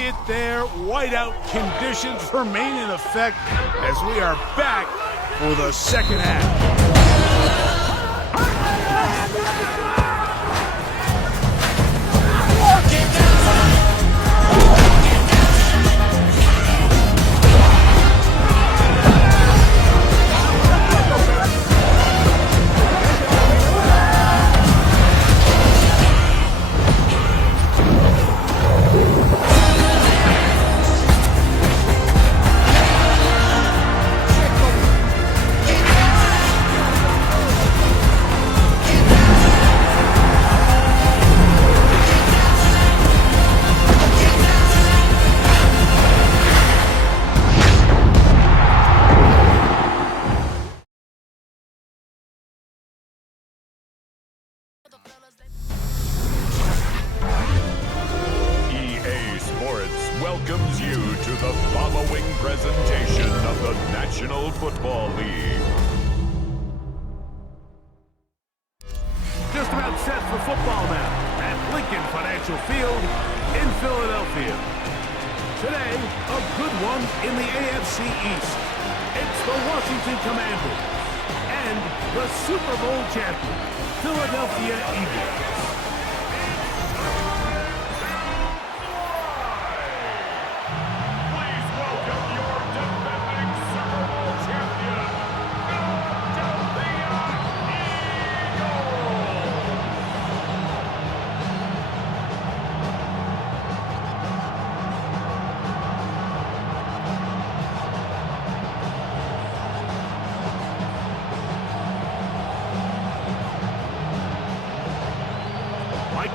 see it there. Whiteout conditions remain in effect as we are back for the second half. Welcomes you to the following presentation of the National Football League. Just about set for football now at Lincoln Financial Field in Philadelphia. Today, a good one in the AFC East. It's the Washington Commanders and the Super Bowl champion, Philadelphia Eagles.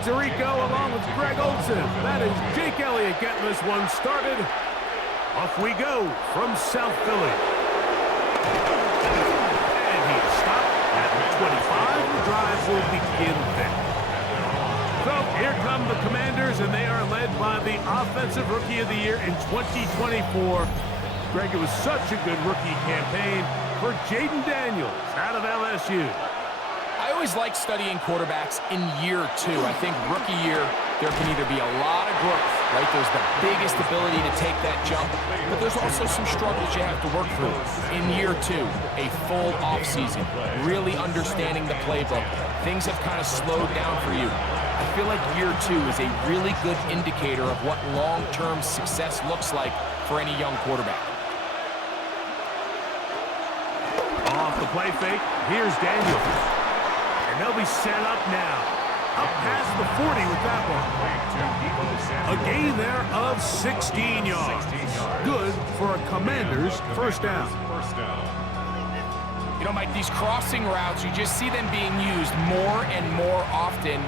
Tirico along with Greg Olsen. That is Jake Elliott getting this one started. Off we go from South Philly. And he's stopped at the 25. The drive will begin then. So here come the Commanders, and they are led by the Offensive Rookie of the Year in 2024. Greg, it was such a good rookie campaign for Jaden Daniels out of LSU. I always like studying quarterbacks in year two. I think rookie year, there can either be a lot of growth, right? There's the biggest ability to take that jump, but there's also some struggles you have to work through. In year two, a full offseason, really understanding the playbook. Things have kind of slowed down for you. I feel like year two is a really good indicator of what long-term success looks like for any young quarterback. Off the play fake, here's Daniels. And they'll be set up now. Up past the 40 with that one. A gain there of 16 yards. Good for a Commander's first down. You know, Mike, these crossing routes, you just see them being used more and more often.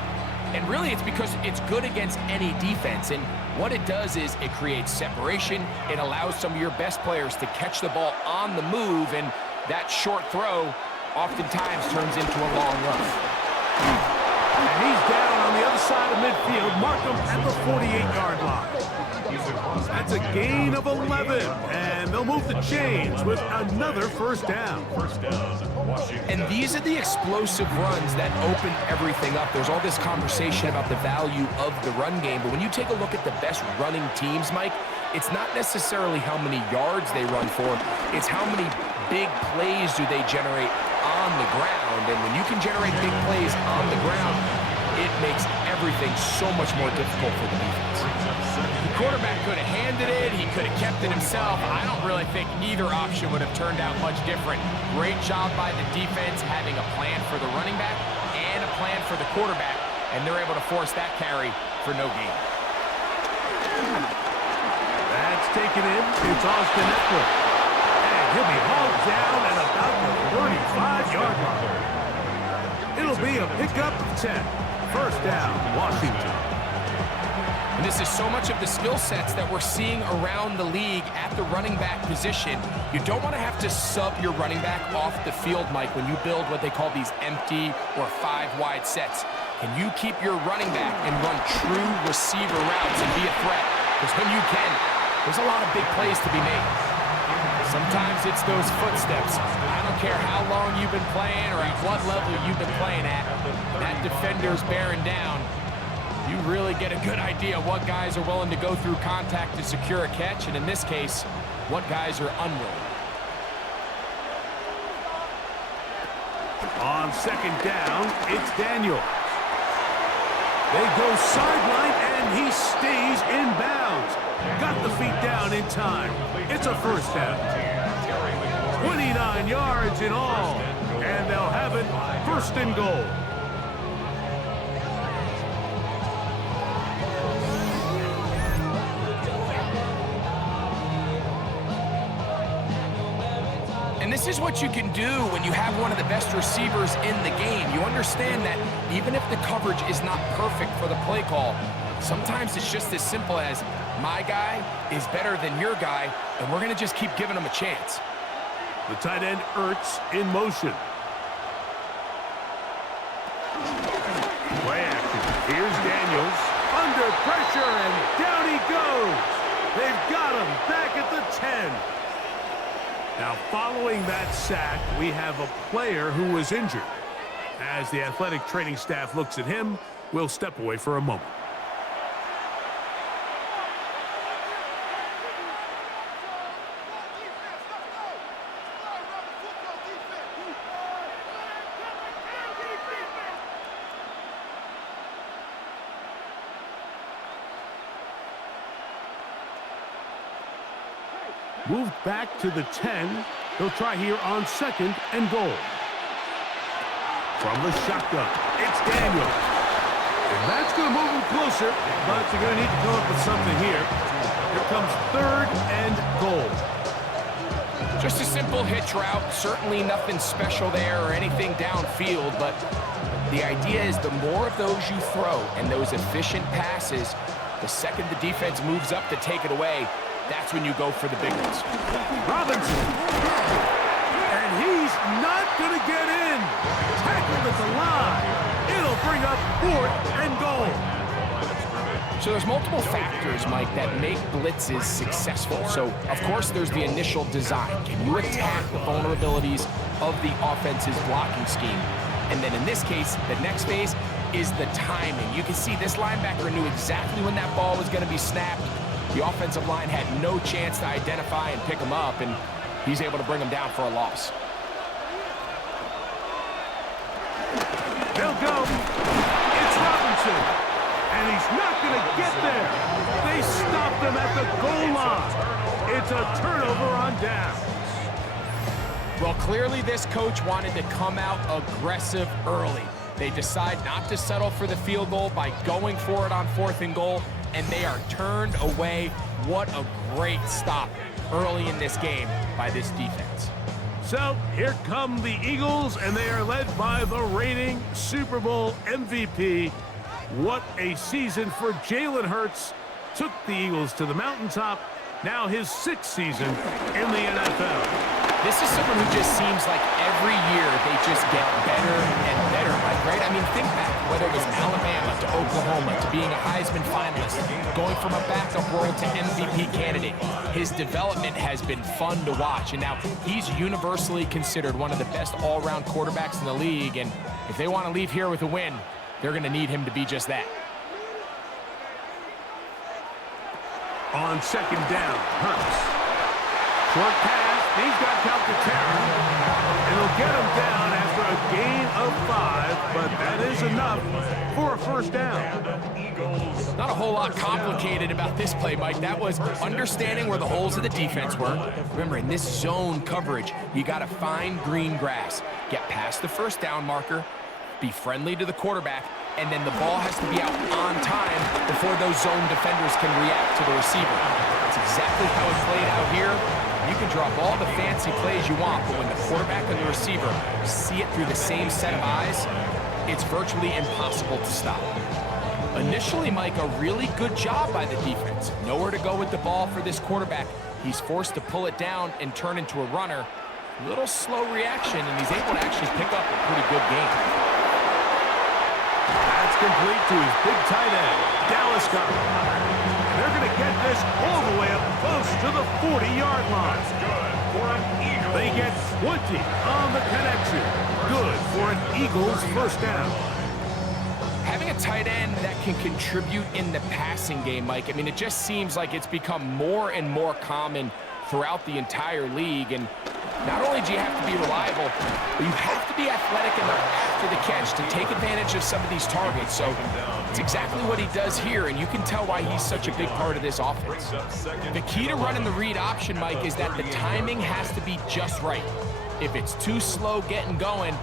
And really, it's because it's good against any defense. And what it does is it creates separation. It allows some of your best players to catch the ball on the move. And that short throw oftentimes turns into a long run. And he's down on the other side of midfield. Mark him at the 48-yard line. That's a gain of 11. And they'll move the chains with another first down. And these are the explosive runs that open everything up. There's all this conversation about the value of the run game. But when you take a look at the best running teams, Mike, it's not necessarily how many yards they run for. It's how many big plays do they generate on the ground. And when you can generate big plays on the ground, it makes everything so much more difficult for the defense. The quarterback could have handed it. He could have kept it himself. I don't really think either option would have turned out much different. Great job by the defense having a plan for the running back and a plan for the quarterback, and they're able to force that carry for no gain. That's taken in. It's Austin Eckler. He'll be hauled down at about the 35-yard line. It'll be a pickup of 10. First down, Washington. And this is so much of the skill sets that we're seeing around the league at the running back position. You don't want to have to sub your running back off the field, Mike, when you build what they call these empty or 5-wide sets. Can you keep your running back and run true receiver routes and be a threat? Because when you can, there's a lot of big plays to be made. Sometimes it's those footsteps. I don't care how long you've been playing or at what level you've been playing at. That defender's bearing down. You really get a good idea what guys are willing to go through contact to secure a catch, and in this case, what guys are unwilling. On second down, it's Daniels. They go sideline, and he stays in bounds. Got the feet down in time. It's a first down. 29 yards in all, and they'll have it first and goal. And this is what you can do when you have one of the best receivers in the game. You understand that even if the coverage is not perfect for the play call, sometimes it's just as simple as my guy is better than your guy, and we're going to just keep giving him a chance. The tight end Ertz in motion. Play action. Here's Daniels. Under pressure, and down he goes. They've got him back at the 10. Now, following that sack, we have a player who was injured. As the athletic training staff looks at him, we'll step away for a moment. Moved back to the 10. They'll try here on second and goal. From the shotgun, it's Daniels. And that's going to move him closer, but they're going to need to come up with something here. Here comes third and goal. Just a simple hitch route. Certainly nothing special there or anything downfield, but the idea is the more of those you throw and those efficient passes, the second the defense moves up to take it away, that's when you go for the big ones. Robinson. And he's not going to get in. Tackled at the line. It'll bring up fourth and goal. So there's multiple factors, Mike, that make blitzes successful. So, of course, there's the initial design. Can you attack the vulnerabilities of the offense's blocking scheme? And then in this case, the next phase is the timing. You can see this linebacker knew exactly when that ball was going to be snapped. The offensive line had no chance to identify and pick him up, and he's able to bring him down for a loss. They'll go. It's Robinson. And he's not going to get there. They stopped him at the goal line. It's a turnover on downs. Well, clearly this coach wanted to come out aggressive early. They decide not to settle for the field goal by going for it on fourth and goal, and they are turned away. What a great stop early in this game by this defense. So here come the Eagles, and they are led by the reigning Super Bowl MVP. What a season for Jalen Hurts. Took the Eagles to the mountaintop. Now his 6th season in the NFL. This is someone who just seems like every year they just get better and better, Mike, right? I mean, think back, whether it was Alabama to Oklahoma to being a Heisman finalist, going from a backup role to MVP candidate. His development has been fun to watch, and now he's universally considered one of the best all-around quarterbacks in the league, and if they want to leave here with a win, they're going to need him to be just that. On second down, Hurts. Short pass, he's got count to 10. And he'll get him down after a gain of 5, but that is enough for a first down. Not a whole lot complicated about this play, Mike. That was understanding where the holes of the defense were. Remember, in this zone coverage, you got to find green grass. Get past the first down marker, be friendly to the quarterback, and then the ball has to be out on time before those zone defenders can react to the receiver. That's exactly how it played out here. You can drop all the fancy plays you want, but when the quarterback and the receiver see it through the same set of eyes, it's virtually impossible to stop. Initially, Mike, a really good job by the defense. Nowhere to go with the ball for this quarterback. He's forced to pull it down and turn into a runner. Little slow reaction, and he's able to actually pick up a pretty good game. That's complete to his big tight end, Dallas Goedert. They're going to get this all the way up close to the 40-yard line. They get 20 on the connection. Good for an Eagles first down. Having a tight end that can contribute in the passing game, Mike. I mean, it just seems like it's become more and more common throughout the entire league. And not only do you have to be reliable, but you have to be athletic enough after the catch to take advantage of some of these targets. So it's exactly what he does here, and you can tell why he's such a big part of this offense. The key to running the read option, Mike, is that the timing has to be just right. If it's too slow getting going,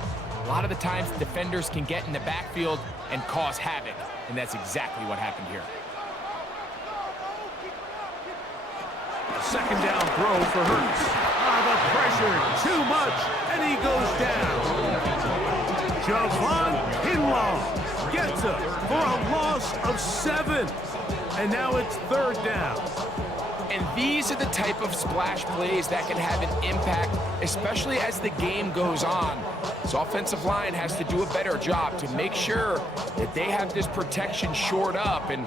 a lot of the times defenders can get in the backfield and cause havoc, and that's exactly what happened here. A second down throw for Hurts. The pressure, too much, and he goes down. Javon Kinlaw gets up for a loss of 7, and now it's third down. And these are the type of splash plays that can have an impact, especially as the game goes on. This offensive line has to do a better job to make sure that they have this protection shored up and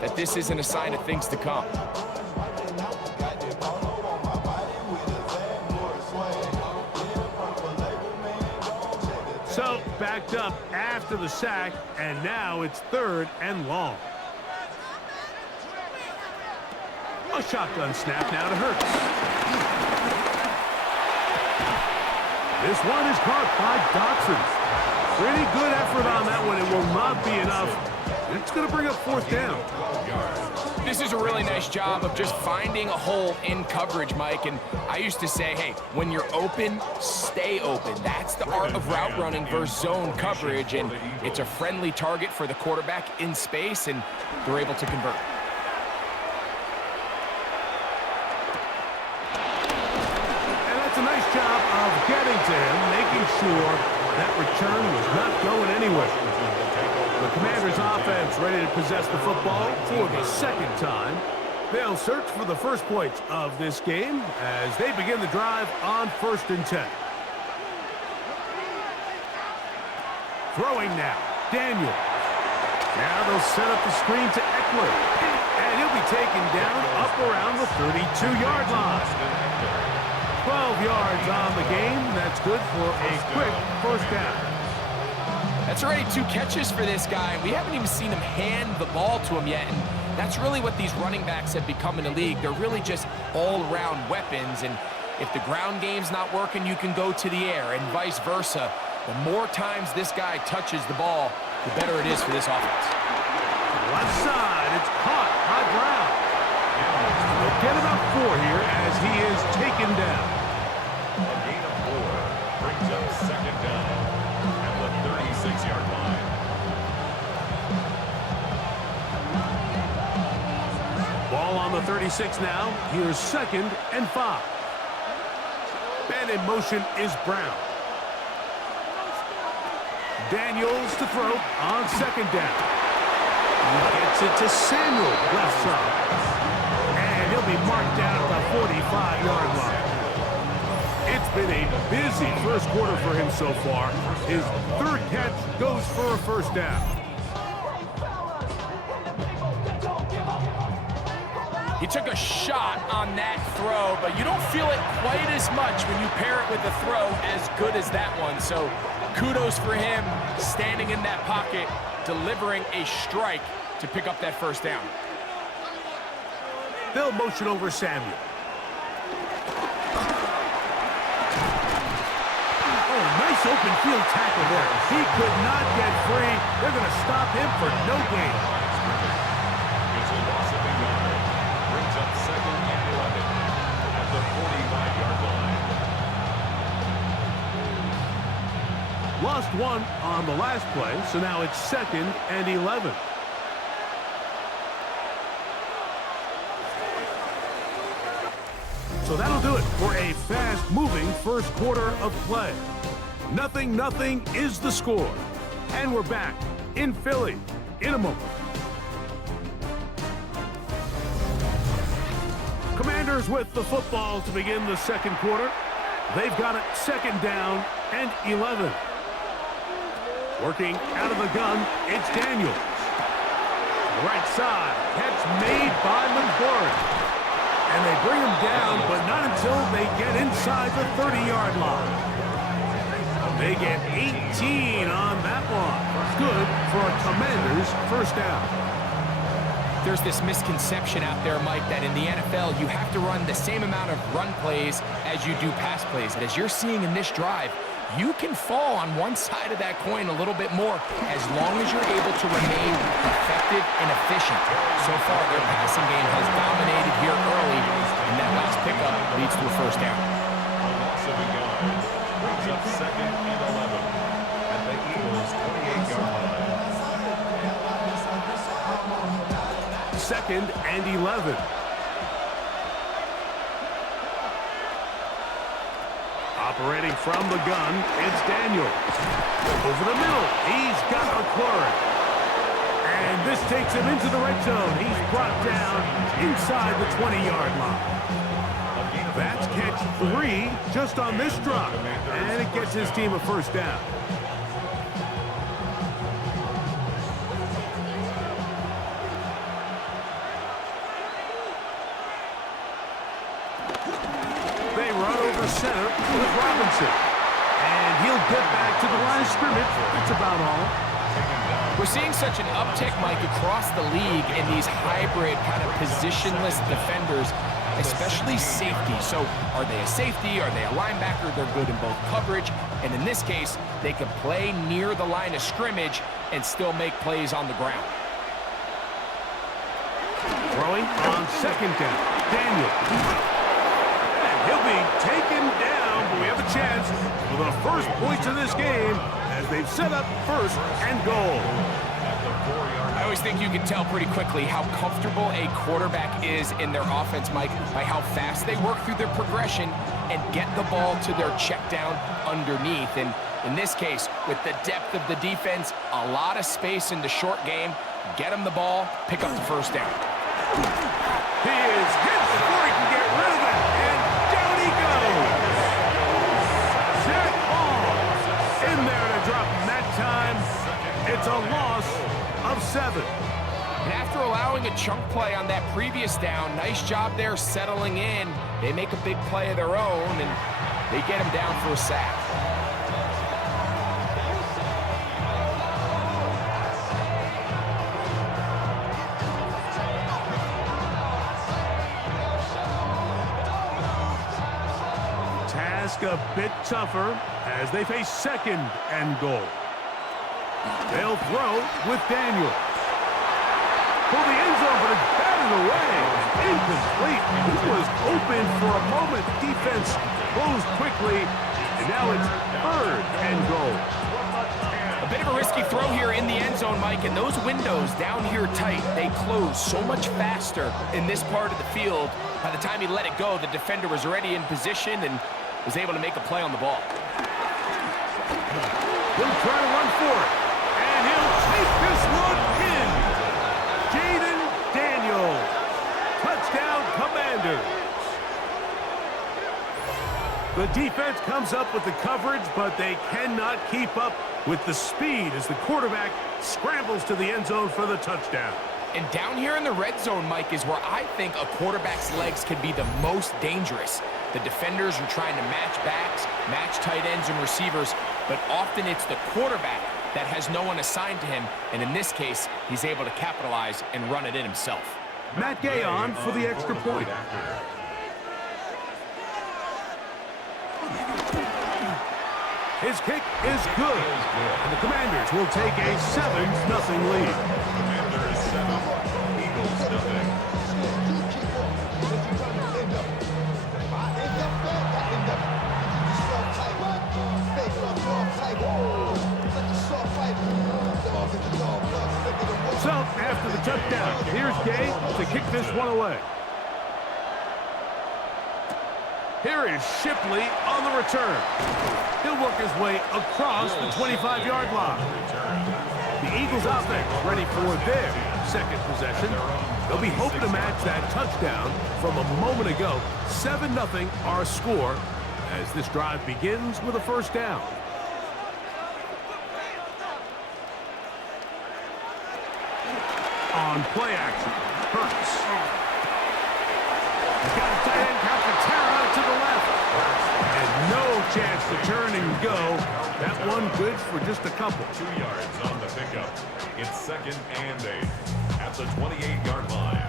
that this isn't a sign of things to come. So, backed up after the sack, and now it's third and long. A shotgun snap now to Hurts. This one is caught by Dotson. Pretty good effort on that one. It will not be enough. It's going to bring up fourth down. This is a really nice job of just finding a hole in coverage, Mike. And I used to say, hey, when you're open, stay open. That's the art of route running versus zone coverage. And it's a friendly target for the quarterback in space, and they're able to convert. And that's a nice job of getting to him, making sure that return was not going anywhere. The Commanders' offense ready to possess the football for the second time. They'll search for the first points of this game as they begin the drive on 1st and 10. Throwing now, Daniel. Now they'll set up the screen to Eckler. And he'll be taken down up around the 32-yard line. 12 yards on the game. That's good for a quick first down. That's already 2 catches for this guy. We haven't even seen him hand the ball to him yet, and that's really what these running backs have become in the league. They're really just all-around weapons, and if the ground game's not working, you can go to the air, and vice versa. The more times this guy touches the ball, the better it is for this offense. Left side, it's caught by Brown. They'll get about 4 here as he is taken down. A gain of 4 brings up second down. 36-yard line. Ball on the 36 now. Here's 2nd and 5. And in motion is Brown. Daniels to throw on 2nd down. He gets it to Samuel, left side. And he'll be marked down at the 45-yard line. It's been a busy first quarter for him so far. His 3rd catch goes for a first down. He took a shot on that throw, but you don't feel it quite as much when you pair it with a throw as good as that one. So kudos for him standing in that pocket, delivering a strike to pick up that first down. They'll motion over Samuel. Nice open field tackle there. He could not get free. They're going to stop him for no gain. It's a loss of a yard. Brings up 2nd and 11 at the 45-yard line. Lost 1 on the last play, so now it's 2nd and 11. So that'll do it for a fast-moving first quarter of play. 0-0 is the score. And we're back in Philly in a moment. Commanders with the football to begin the second quarter. They've got it 2nd down and 11. Working out of the gun, it's Daniels. Right side, catch made by McCord. And they bring him down, but not until they get inside the 30-yard line. They get 18 on that one. Good for a Commanders first down. There's this misconception out there, Mike, that in the NFL, you have to run the same amount of run plays as you do pass plays. And as you're seeing in this drive, you can fall on one side of that coin a little bit more as long as you're able to remain effective and efficient. So far, their passing game has dominated here early, and that last pickup leads to a first down. A loss of a yard brings up 2nd and 11 at the Eagles' 28-yard line. 2nd and 11. Operating from the gun, it's Daniels. Over the middle, he's got McLaurin. And this takes him into the red zone. He's brought down inside the 20-yard line. That's catch 3 just on this drop. And it gets his team a first down. Center with Robinson. And he'll get back to the line of scrimmage. That's about all. We're seeing such an uptick, Mike, across the league in these hybrid kind of positionless defenders, especially safety. So are they a safety? Are they a linebacker? They're good in both coverage. And in this case, they can play near the line of scrimmage and still make plays on the ground. Throwing on 2nd down. Daniel. He'll be taken down, but we have a chance for the first points of this game as they've set up 1st and goal. I always think you can tell pretty quickly how comfortable a quarterback is in their offense, Mike, by how fast they work through their progression and get the ball to their check down underneath. And in this case, with the depth of the defense, a lot of space in the short game, get them the ball, pick up the first down. He is hit before he can get rid of it. He goes. Zach Ball in there to drop him that time. It's a loss of 7. And after allowing a chunk play on that previous down, nice job there settling in. They make a big play of their own, and they get him down for a sack. A bit tougher as they face 2nd and goal. They'll throw with Daniel. For the end zone, but it's batted away. Incomplete. He was open for a moment. Defense closed quickly, and now it's 3rd and goal. A bit of a risky throw here in the end zone, Mike, and those windows down here tight, they close so much faster in this part of the field. By the time he let it go, the defender was already in position and was able to make a play on the ball. He'll try to run for it, and he'll take this one in. Jaden Daniels. Touchdown, Commanders. The defense comes up with the coverage, but they cannot keep up with the speed as the quarterback scrambles to the end zone for the touchdown. And down here in the red zone, Mike, is where I think a quarterback's legs can be the most dangerous. The defenders are trying to match backs, match tight ends and receivers, but often it's the quarterback that has no one assigned to him, and in this case, he's able to capitalize and run it in himself. Matt Gay on for the extra point. His kick is good, and the Commanders will take a 7-0 lead. Commanders 7, Eagles nothing. So, after the touchdown, here's Gay to kick this one away. Here is Shipley on the return. He'll work his way across the 25-yard line. The Eagles offense ready for their 2nd possession. They'll be hoping to match that touchdown from a moment ago. 7-0 our score as this drive begins with a first down. On play action, Hurts. He's got a tight end, Calcaterra to the left. And no chance to turn and go That one good for just a couple. 2 yards on the pickup. It's 2nd and 8 at the 28-yard line.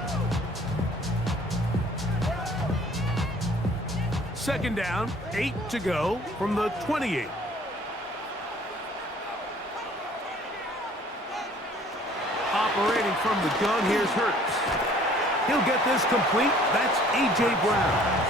2nd down, 8 to go from the 28. Operating from the gun, here's Hurts. He'll get this complete. That's A.J. Brown.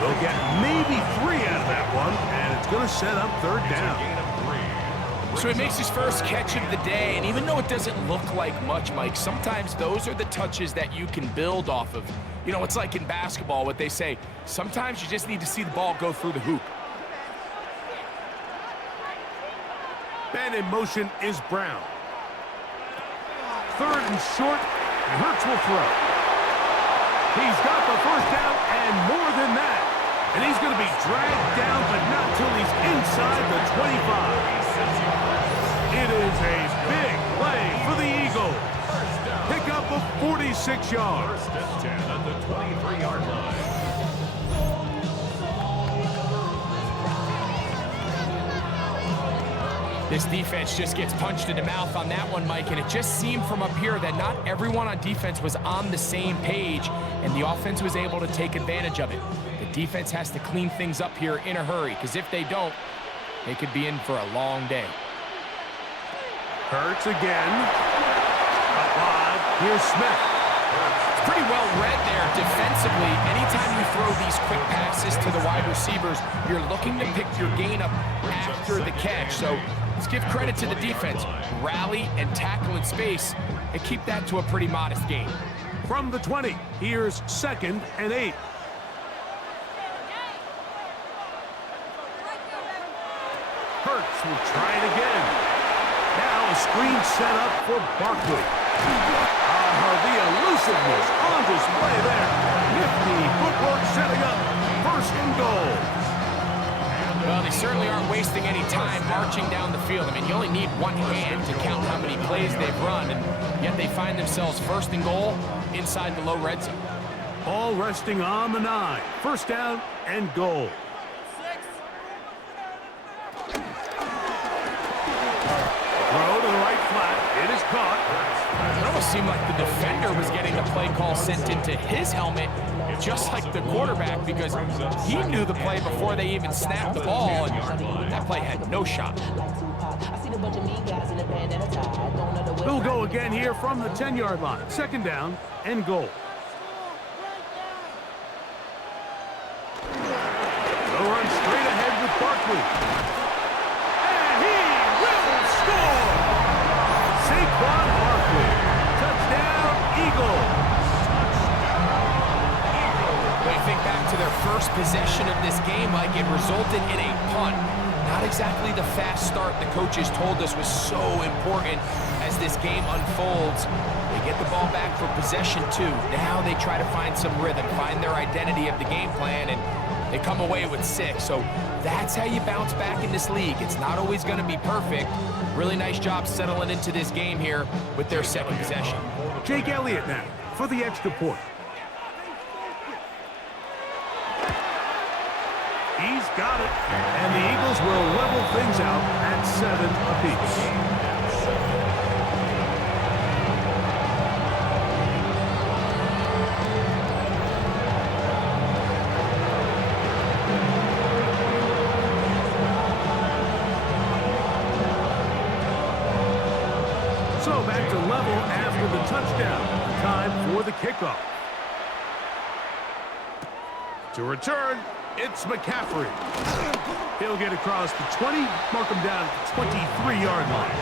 They'll get maybe 3 out of that one, and it's going to set up 3rd down. So he makes his first catch of the day, and even though it doesn't look like much, Mike, sometimes those are the touches that you can build off of. You know, it's like in basketball, what they say, sometimes you just need to see the ball go through the hoop. And in motion is Brown. 3rd and short, and Hurts will throw. He's got the 1st down and more than that. And he's going to be dragged down, but not till he's inside the 25. It is a big play for the Eagles. Pick up of 46 yards. 1st and 10 at the 23-yard line. This defense just gets punched in the mouth on that one, Mike, and it just seemed from up here that not everyone on defense was on the same page, and the offense was able to take advantage of it. The defense has to clean things up here in a hurry, because if they don't, they could be in for a long day. Hurts again. Up high. Here's Smith. It's pretty well read there defensively. Anytime you throw these quick passes to the wide receivers, you're looking to pick your gain up after the catch. So let's give credit to the defense. Rally and tackle in space and keep that to a pretty modest gain. From the 20, here's 2nd and 8. Hurts will try it again. Now a screen set up for Barkley. The elusiveness on display there. Nifty footwork setting up 1st and goal. Well, they certainly aren't wasting any time marching down the field. I mean, you only need one hand to count how many plays they've run, and yet they find themselves 1st and goal inside the low red zone. Ball resting on the 9. 1st down and goal. Throw to the right flat. It is caught. It almost seemed like the defender was getting the play call sent into his helmet, just like the quarterback, because he knew the play before they even snapped the ball, and that play had no shot. We'll go again here from the 10-yard line. 2nd down and goal. They'll run straight ahead with Barkley. And he will score! Saquon Barkley. Touchdown, Eagles. When you think back to their first possession of this game, like it resulted in a punt. Not exactly the fast start the coaches told us was so important as this game unfolds. They get the ball back for possession 2. Now they try to find some rhythm, find their identity of the game plan, and they come away with 6. So that's how you bounce back in this league. It's not always going to be perfect. Really nice job settling into this game here with their 2nd possession. Jake Elliott now for the extra point. He's got it. And the Eagles will level things out at 7 apiece. So back to level after the touchdown. Time for the kickoff. To return, it's McCaffrey. He'll get across the 20, mark him down at the 23-yard line.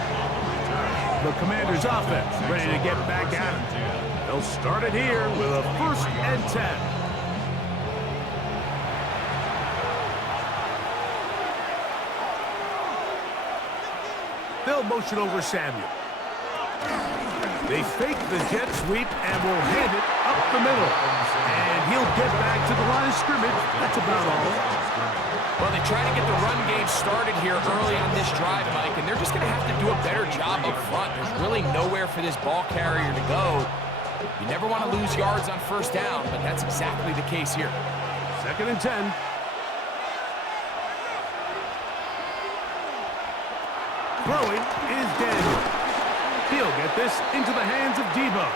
The Commanders' offense ready to get back at it. They'll start it here with a 1st and 10. They'll motion over Samuel. They fake the jet sweep and will hand it up the middle. And he'll get back to the line of scrimmage. That's about all. Well, they try to get the run game started here early on this drive, Mike, and they're just going to have to do a better job up front. There's really nowhere for this ball carrier to go. You never want to lose yards on 1st down, but that's exactly the case here. 2nd and 10. Throwing is Daniel. He'll get this into the hands of Debo.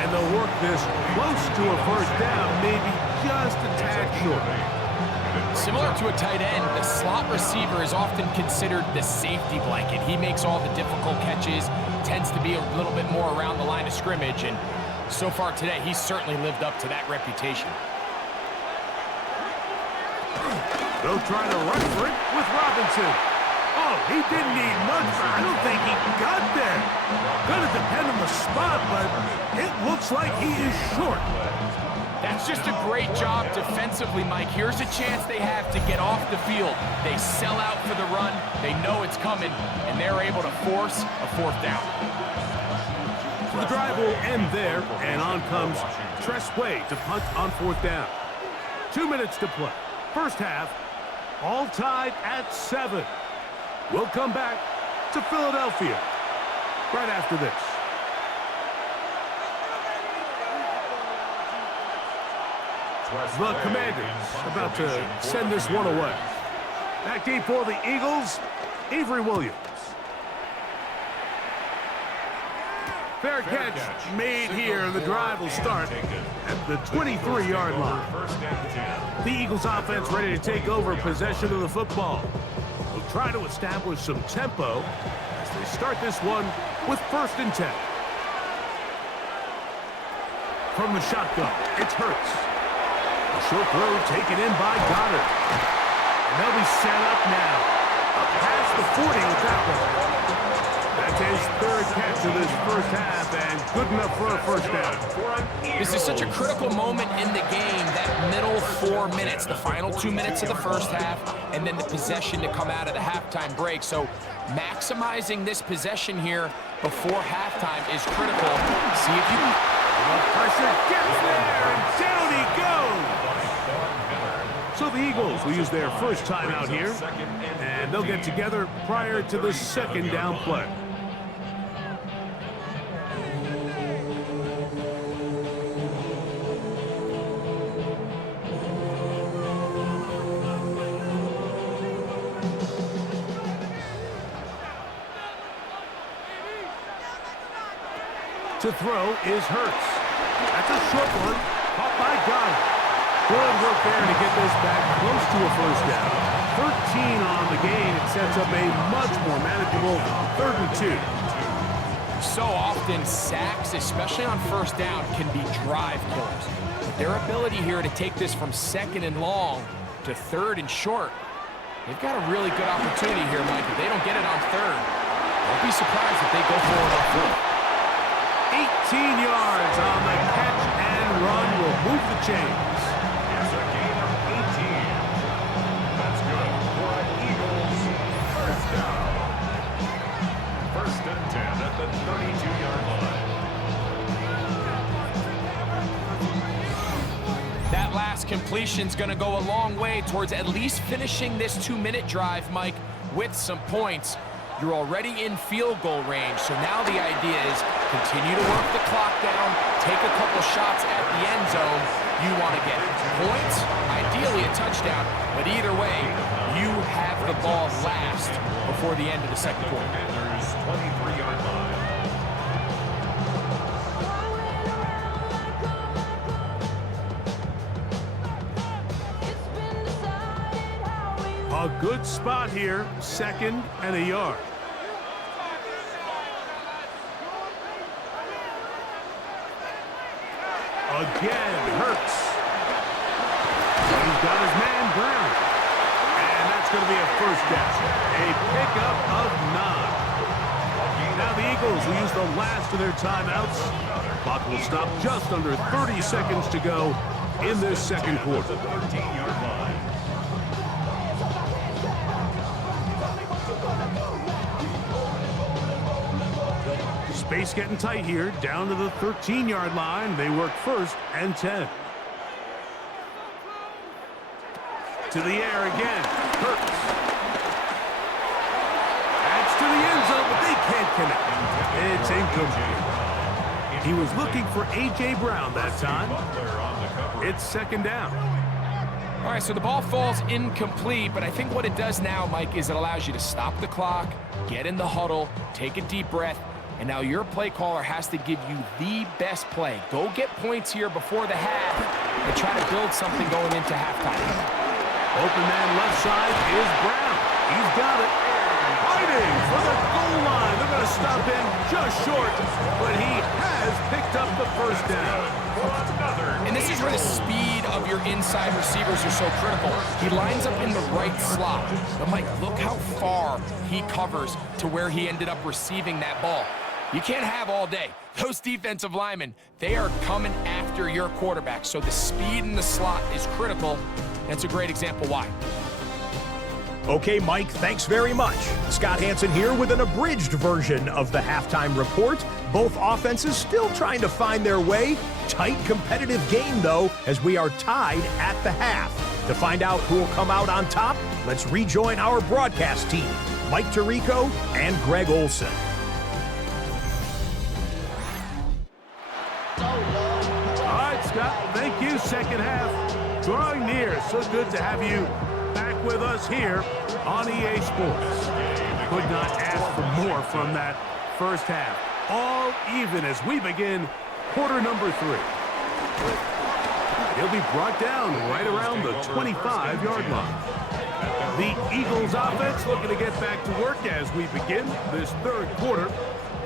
And they'll work this close to a first down, maybe just a tad short. Similar to a tight end, the slot receiver is often considered the safety blanket. He makes all the difficult catches, tends to be a little bit more around the line of scrimmage, and so far today, he's certainly lived up to that reputation. They'll try to run for it with Robinson. Oh, he didn't need much, but I don't think he got there. Gonna depend on the spot, but it looks like he is short. That's just a great job defensively, Mike. Here's a chance they have to get off the field. They sell out for the run, they know it's coming, and they're able to force a fourth down. The drive will end there, and on comes Tressway to punt on fourth down. 2 minutes to play. First half, all tied at 7. We'll come back to Philadelphia right after this. The Commanders about to send this one away. Back deep for the Eagles, Avery Williams. Fair catch made here, and the drive will start at the 23-yard line. The Eagles offense ready to take over possession of the football. They'll try to establish some tempo as they start this one with 1st and 10. From the shotgun, it's Hurts. A short throw taken in by Goddard. And they'll be set up now. Up past the 40 with that one. That's his 3rd catch of this first half, and good enough for a first down. This is such a critical moment in the game, that middle 4 minutes, the final 2 minutes of the first half, and then the possession to come out of the halftime break. So maximizing this possession here before halftime is critical. See if you can... Pressure gets there, and down he goes. So the Eagles will use their first timeout here, and they'll get together prior to the 2nd down play. To throw is Hurts. That's a short one, caught by Goddard. Good work there to get this back close to a first down. 13 on the gain. It sets up a much more manageable 3rd and 2. So often, sacks, especially on first down, can be drive killers. But their ability here to take this from 2nd and long to 3rd and short, they've got a really good opportunity here, Mike. If they don't get it on 3rd, don't be surprised if they go for it on 4th. 18 yards on the catch and run will move the chains. It's a gain of 18. That's good for an Eagles first down. 1st and 10 at the 32-yard line. That last completion's going to go a long way towards at least finishing this 2-minute drive, Mike, with some points. You're already in field goal range, so now the idea is continue to work the clock down, take a couple shots at the end zone. You want to get points, ideally a touchdown, but either way, you have the ball last before the end of the 2nd quarter. 23-yard line. A good spot here, 2nd and a yard. Again, Hurts. He's got his man Brown. And that's going to be a first down. A pickup of 9. Now the Eagles will use the last of their timeouts. Clock will stop just under 30 seconds to go in this 2nd quarter. 13-yard line. Space getting tight here, down to the 13-yard line. They work 1st and 10. To the air again, Hurts. That's to the end zone, but they can't connect. It's incomplete. He was looking for A.J. Brown that time. It's 2nd down. All right, so the ball falls incomplete, but I think what it does now, Mike, is it allows you to stop the clock, get in the huddle, take a deep breath, and now your play caller has to give you the best play. Go get points here before the half and try to build something going into halftime. Open man left side is Brown. He's got it. Fighting for the goal line. They're going to stop him just short, but he has picked up the first down. And this is where the speed of your inside receivers are so critical. He lines up in the right slot. But Mike, look how far he covers to where he ended up receiving that ball. You can't have all day. Those defensive linemen, they are coming after your quarterback. So the speed in the slot is critical. That's a great example why. Okay, Mike, thanks very much. Scott Hansen here with an abridged version of the halftime report. Both offenses still trying to find their way. Tight, competitive game, though, as we are tied at the half. To find out who will come out on top, let's rejoin our broadcast team, Mike Tirico and Greg Olson. All right, Scott, thank you. Second half drawing near. So good to have you back with us here on EA Sports. Could not ask for more from that first half. All even as we begin quarter number 3. He'll be brought down right around the 25-yard line. The Eagles offense looking to get back to work as we begin this third quarter.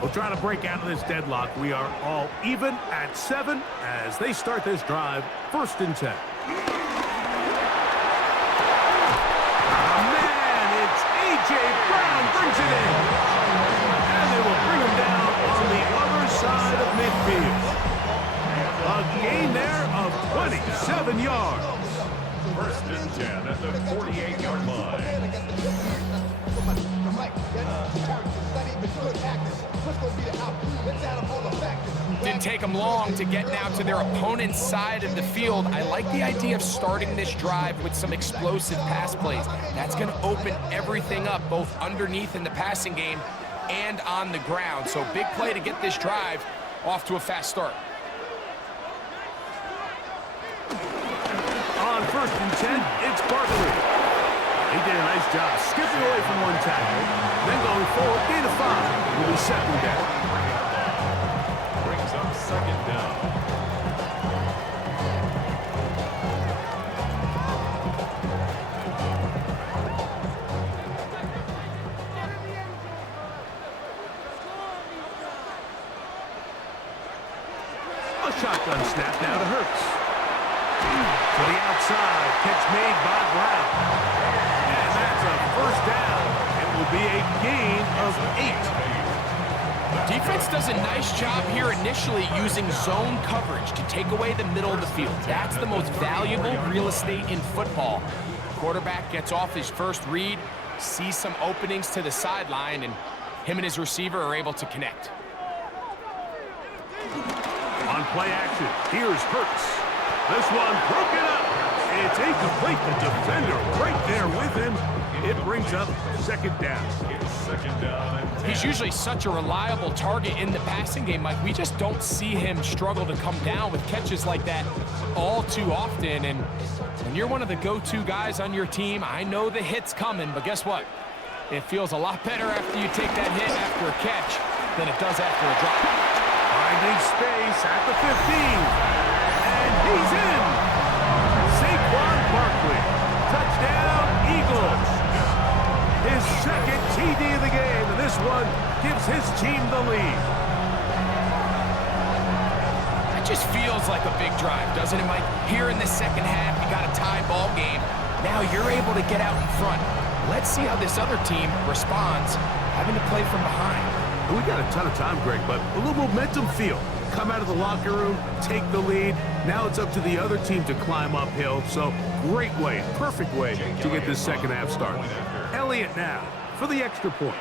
We'll try to break out of this deadlock. We are all even at 7 as they start this drive, 1st and 10. Brown brings it in. And they will bring him down on the other side of midfield. A gain there of 27 yards. 1st and 10 at the 48-yard line. Didn't take them long to get now to their opponent's side of the field. I like the idea of starting this drive with some explosive pass plays. That's going to open everything up, both underneath in the passing game and on the ground. So big play to get this drive off to a fast start. On 1st and 10, it's Barkley. He did a nice job skipping away from one tackle, then going forward, gain of 5. Will be 2nd down. Brings up 2nd down. A shotgun snap now to Hurts. To the outside, catch made by Brown. And that's a 1st down. It will be a gain of 8. Defense does a nice job here initially using zone coverage to take away the middle of the field. That's the most valuable real estate in football. Quarterback gets off his first read, sees some openings to the sideline, and him and his receiver are able to connect. On play action, here's Hurts. This one broken up. It's incomplete. The defender right there with him. It brings up 2nd down. It's 2nd down and 10. He's usually such a reliable target in the passing game, Mike. We just don't see him struggle to come down with catches like that all too often. And when you're one of the go-to guys on your team, I know the hit's coming, but guess what? It feels a lot better after you take that hit after a catch than it does after a drop. Finding space at the 15. And he's in. Saquon Barkley. Touchdown, Eagles. His 2nd TD of the game, and this one gives his team the lead. It just feels like a big drive, doesn't it, Mike? Here in the second half, you got a tie ball game. Now you're able to get out in front. Let's see how this other team responds, having to play from behind. We got a ton of time, Greg, but a little momentum feel. Come out of the locker room, take the lead. Now it's up to the other team to climb uphill. So great way, perfect way to get this second half started. Elliott now for the extra point.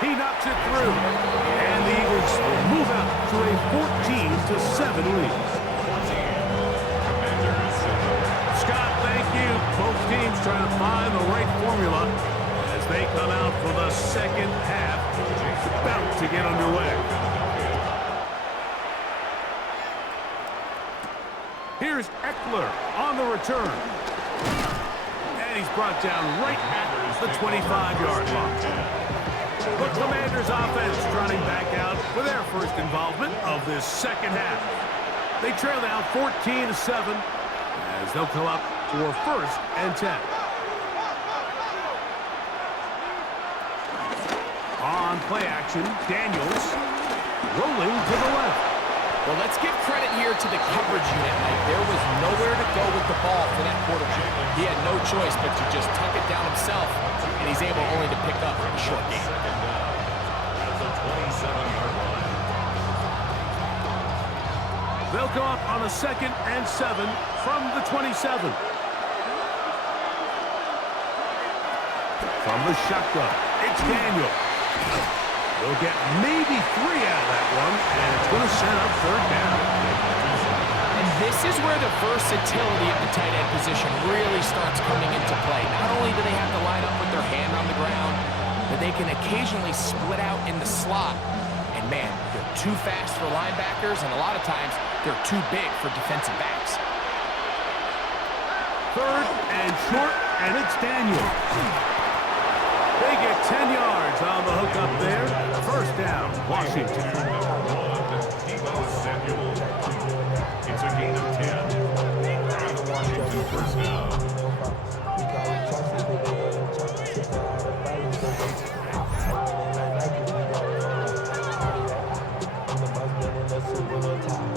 He knocks it through. And the Eagles move out to a 14-7 lead. Scott, thank you. Both teams trying to find the right formula as they come out for the second half. About to get underway. Here's Eckler on the return. And he's brought down right at the 25-yard line. The Commanders' offense trotting back out for their first involvement of this second half. They trail now 14-7 as they'll come up for 1st and 10. On play action, Daniels rolling to the left. Well, let's give credit here to the coverage unit, Mike. There was nowhere to go with the ball for that quarterback. He had no choice but to just tuck it down himself, and he's able only to pick up a short gain. At the 27-yard line. They'll go up on a 2nd and 7 from the 27. From the shotgun, it's Daniel. He'll get maybe 3 out of that one, and it's going to set up 3rd down. And this is where the versatility of the tight end position really starts coming into play. Not only do they have to line up with their hand on the ground, but they can occasionally split out in the slot. And man, they're too fast for linebackers, and a lot of times they're too big for defensive backs. 3rd and short, and it's Daniel. They get 10 yards on the hook up there. 1st down, Washington. It's a gain of 10. And the Washington 1st down.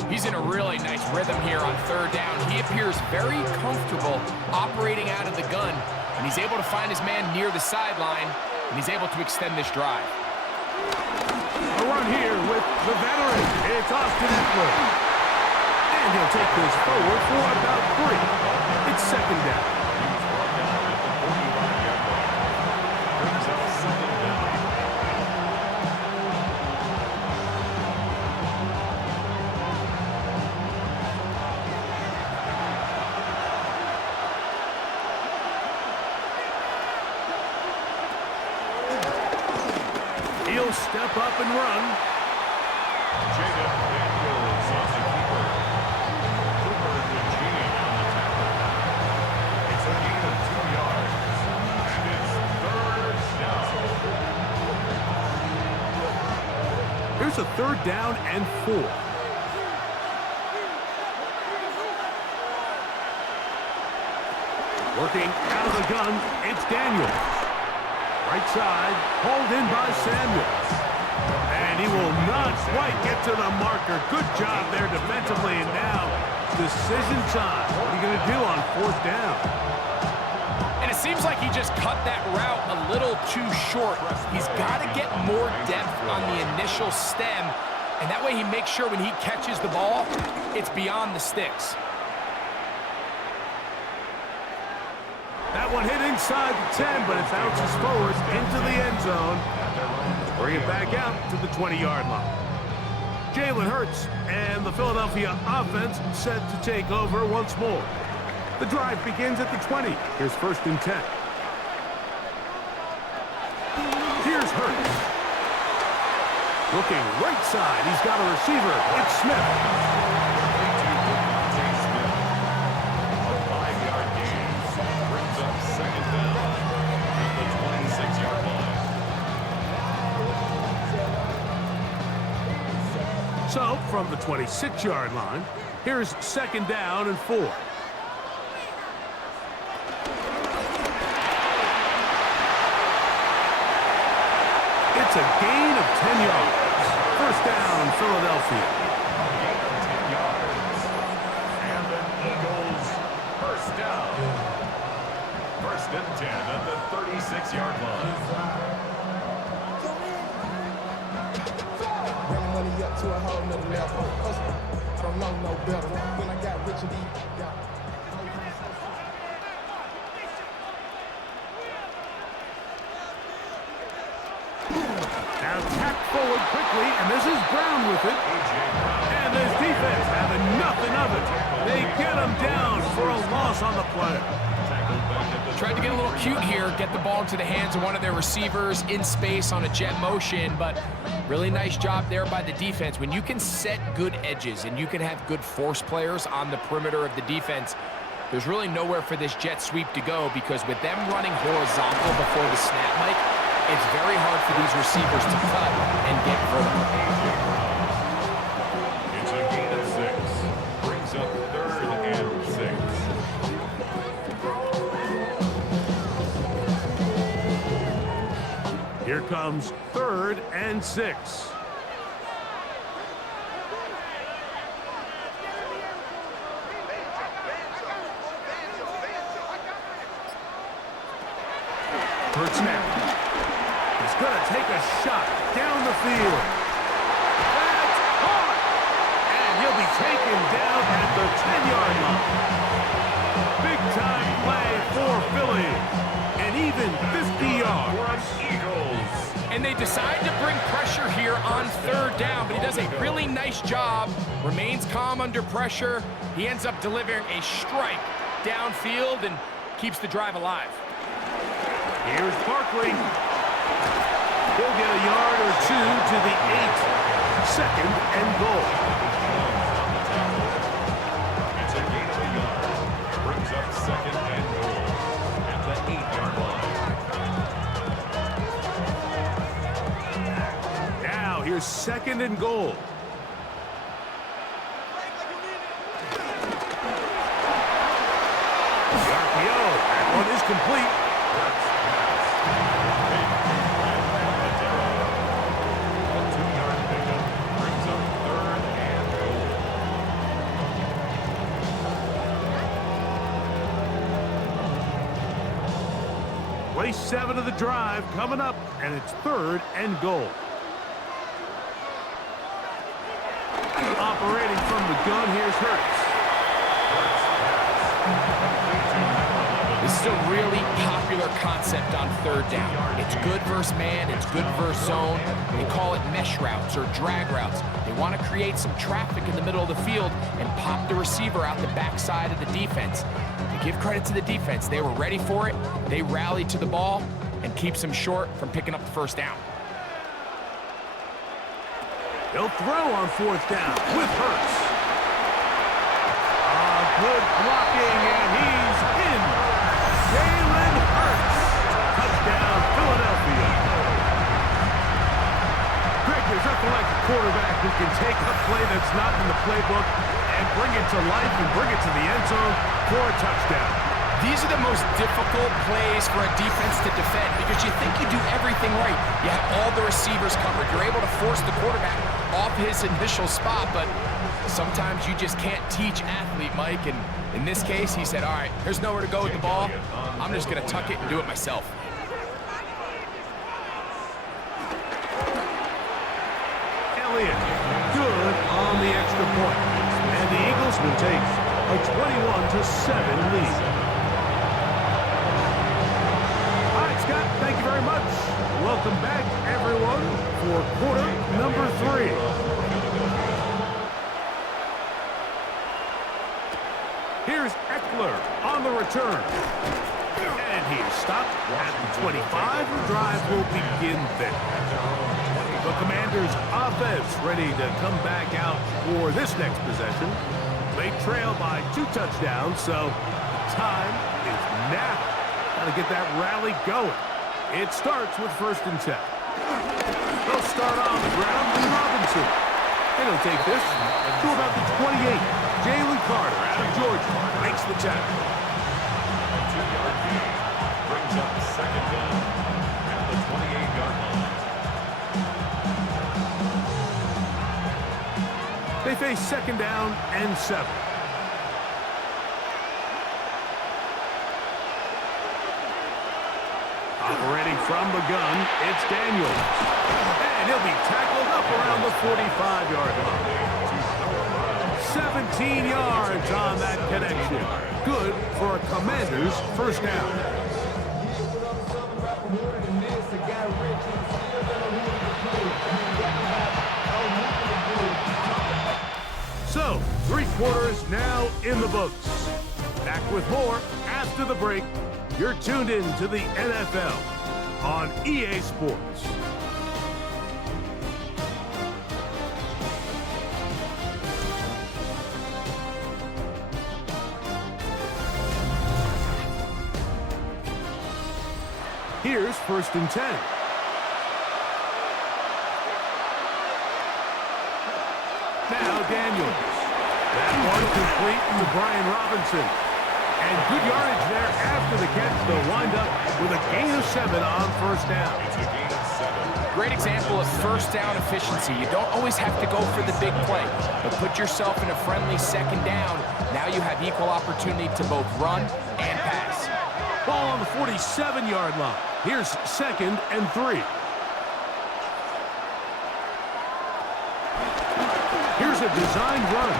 He's in a really nice rhythm here on 3rd down. He appears very comfortable operating out of the gun, and he's able to find his man near the sideline, and he's able to extend this drive. A run here with the veteran. It's Austin Eckler. And he'll take this forward for about 3. It's 2nd down. He'll step up and run. Jacob Daniels on the keeper. Cooper Eugene on the tackle. It's a gain of 2 yards. And it's 3rd down. Here's a 3rd down and 4. Working out of the gun, it's Daniels. Right side, hauled in by Samuels. And he will not quite get to the marker. Good job there defensively. And now, decision time. What are you going to do on 4th down? And it seems like he just cut that route a little too short. He's got to get more depth on the initial stem, and that way he makes sure when he catches the ball, it's beyond the sticks. That one hit inside the 10, but it bounces forward into the end zone. Bring it back out to the 20-yard line. Jalen Hurts and the Philadelphia offense set to take over once more. The drive begins at the 20. Here's 1st and 10. Here's Hurts. Looking right side. He's got a receiver. It's Smith. So, from the 26-yard line, here's 2nd down and 4. It's a gain of 10 yards. 1st down, Philadelphia. Gain of 10 yards. And the Eagles 1st down. 1st and 10 at the 36-yard line. Up to a whole nother level. Don't know no better. When I got rich and Now tapped forward quickly, and this is Brown with it. And this defense having nothing of it. They get him down for a loss on the play. Tried to get a little cute here, get the ball into the hands of one of their receivers in space on a jet motion, but Really nice job there by the defense. When you can set good edges and you can have good force players on the perimeter of the defense, there's really nowhere for this jet sweep to go, because with them running horizontal before the snap, Mike, it's very hard for these receivers to cut and get vertical. It's a gain of 6. Brings up 3rd and 6. Here comes 3rd and 6. First snap. He's going to take a shot down the field. That's caught! And he'll be taken down at the 10-yard line. Big-time play for Philly. And even 50 yards. Eagles. And they decide to bring pressure here on 3rd down, but he does a really nice job. Remains calm under pressure. He ends up delivering a strike downfield and keeps the drive alive. Here's Barkley. He'll get a yard or 2 to the 8. 2nd and goal. It's a gain of a yard. Brings up 2nd and goal at the 8-yard line. Now here's 2nd and goal. The RPO. That one is complete. Play 7 of the drive coming up, and it's 3rd and goal. Operating from the gun, here's Hurts. This is a really popular concept on 3rd down. It's good versus man, it's good versus zone. They call it mesh routes or drag routes. They want to create some traffic in the middle of the field and pop the receiver out the backside of the defense. To give credit to the defense, they were ready for it. They rallied to the ball and keeps them short from picking up the 1st down. He'll throw on 4th down with Hurts. Good blocking, and he's in. Jalen Hurts. Touchdown, Philadelphia. Greg, there's nothing like a quarterback who can take a play that's not in the playbook and bring it to life and bring it to the end zone for a touchdown. These are the most difficult plays for a defense to defend because you think you do everything right. You have all the receivers covered. You're able to force the quarterback off his initial spot, but sometimes you just can't teach athlete, Mike. And in this case, he said, all right, there's nowhere to go with the ball. I'm just going to tuck it and do it myself. Elliott, good on the extra point. And the Eagles will take a 21-7 lead. Scott, thank you very much. Welcome back, everyone, for quarter number 3. Here's Eckler on the return. And he's stopped at the 25. The drive will begin there. The Commanders' offense ready to come back out for this next possession. They trail by 2 touchdowns, so time is now. Got to get that rally going. It starts with 1st and 10. They'll start on the ground with Robinson. And he'll take this to about the 28. Jalen Carter out of Georgia makes the tackle. A 2-yard gain brings up 2nd down at the 28-yard line. They face 2nd down and 7. Operating from the gun, it's Daniels. And he'll be tackled up around the 45-yard line. 17 yards on that connection. Good for a Commanders' 1st down. So, 3 quarters now in the books. Back with more after the break. You're tuned in to the NFL on EA Sports. Here's 1st and 10. Now Daniels. That one complete to Brian Robinson. And good yardage there after the catch. They'll wind up with a gain of 7 on 1st down. It's a gain of 7. Great example of 1st down efficiency. You don't always have to go for the big play, but put yourself in a friendly 2nd down. Now you have equal opportunity to both run and pass. Ball on the 47-yard line. Here's 2nd and 3. Here's a designed run.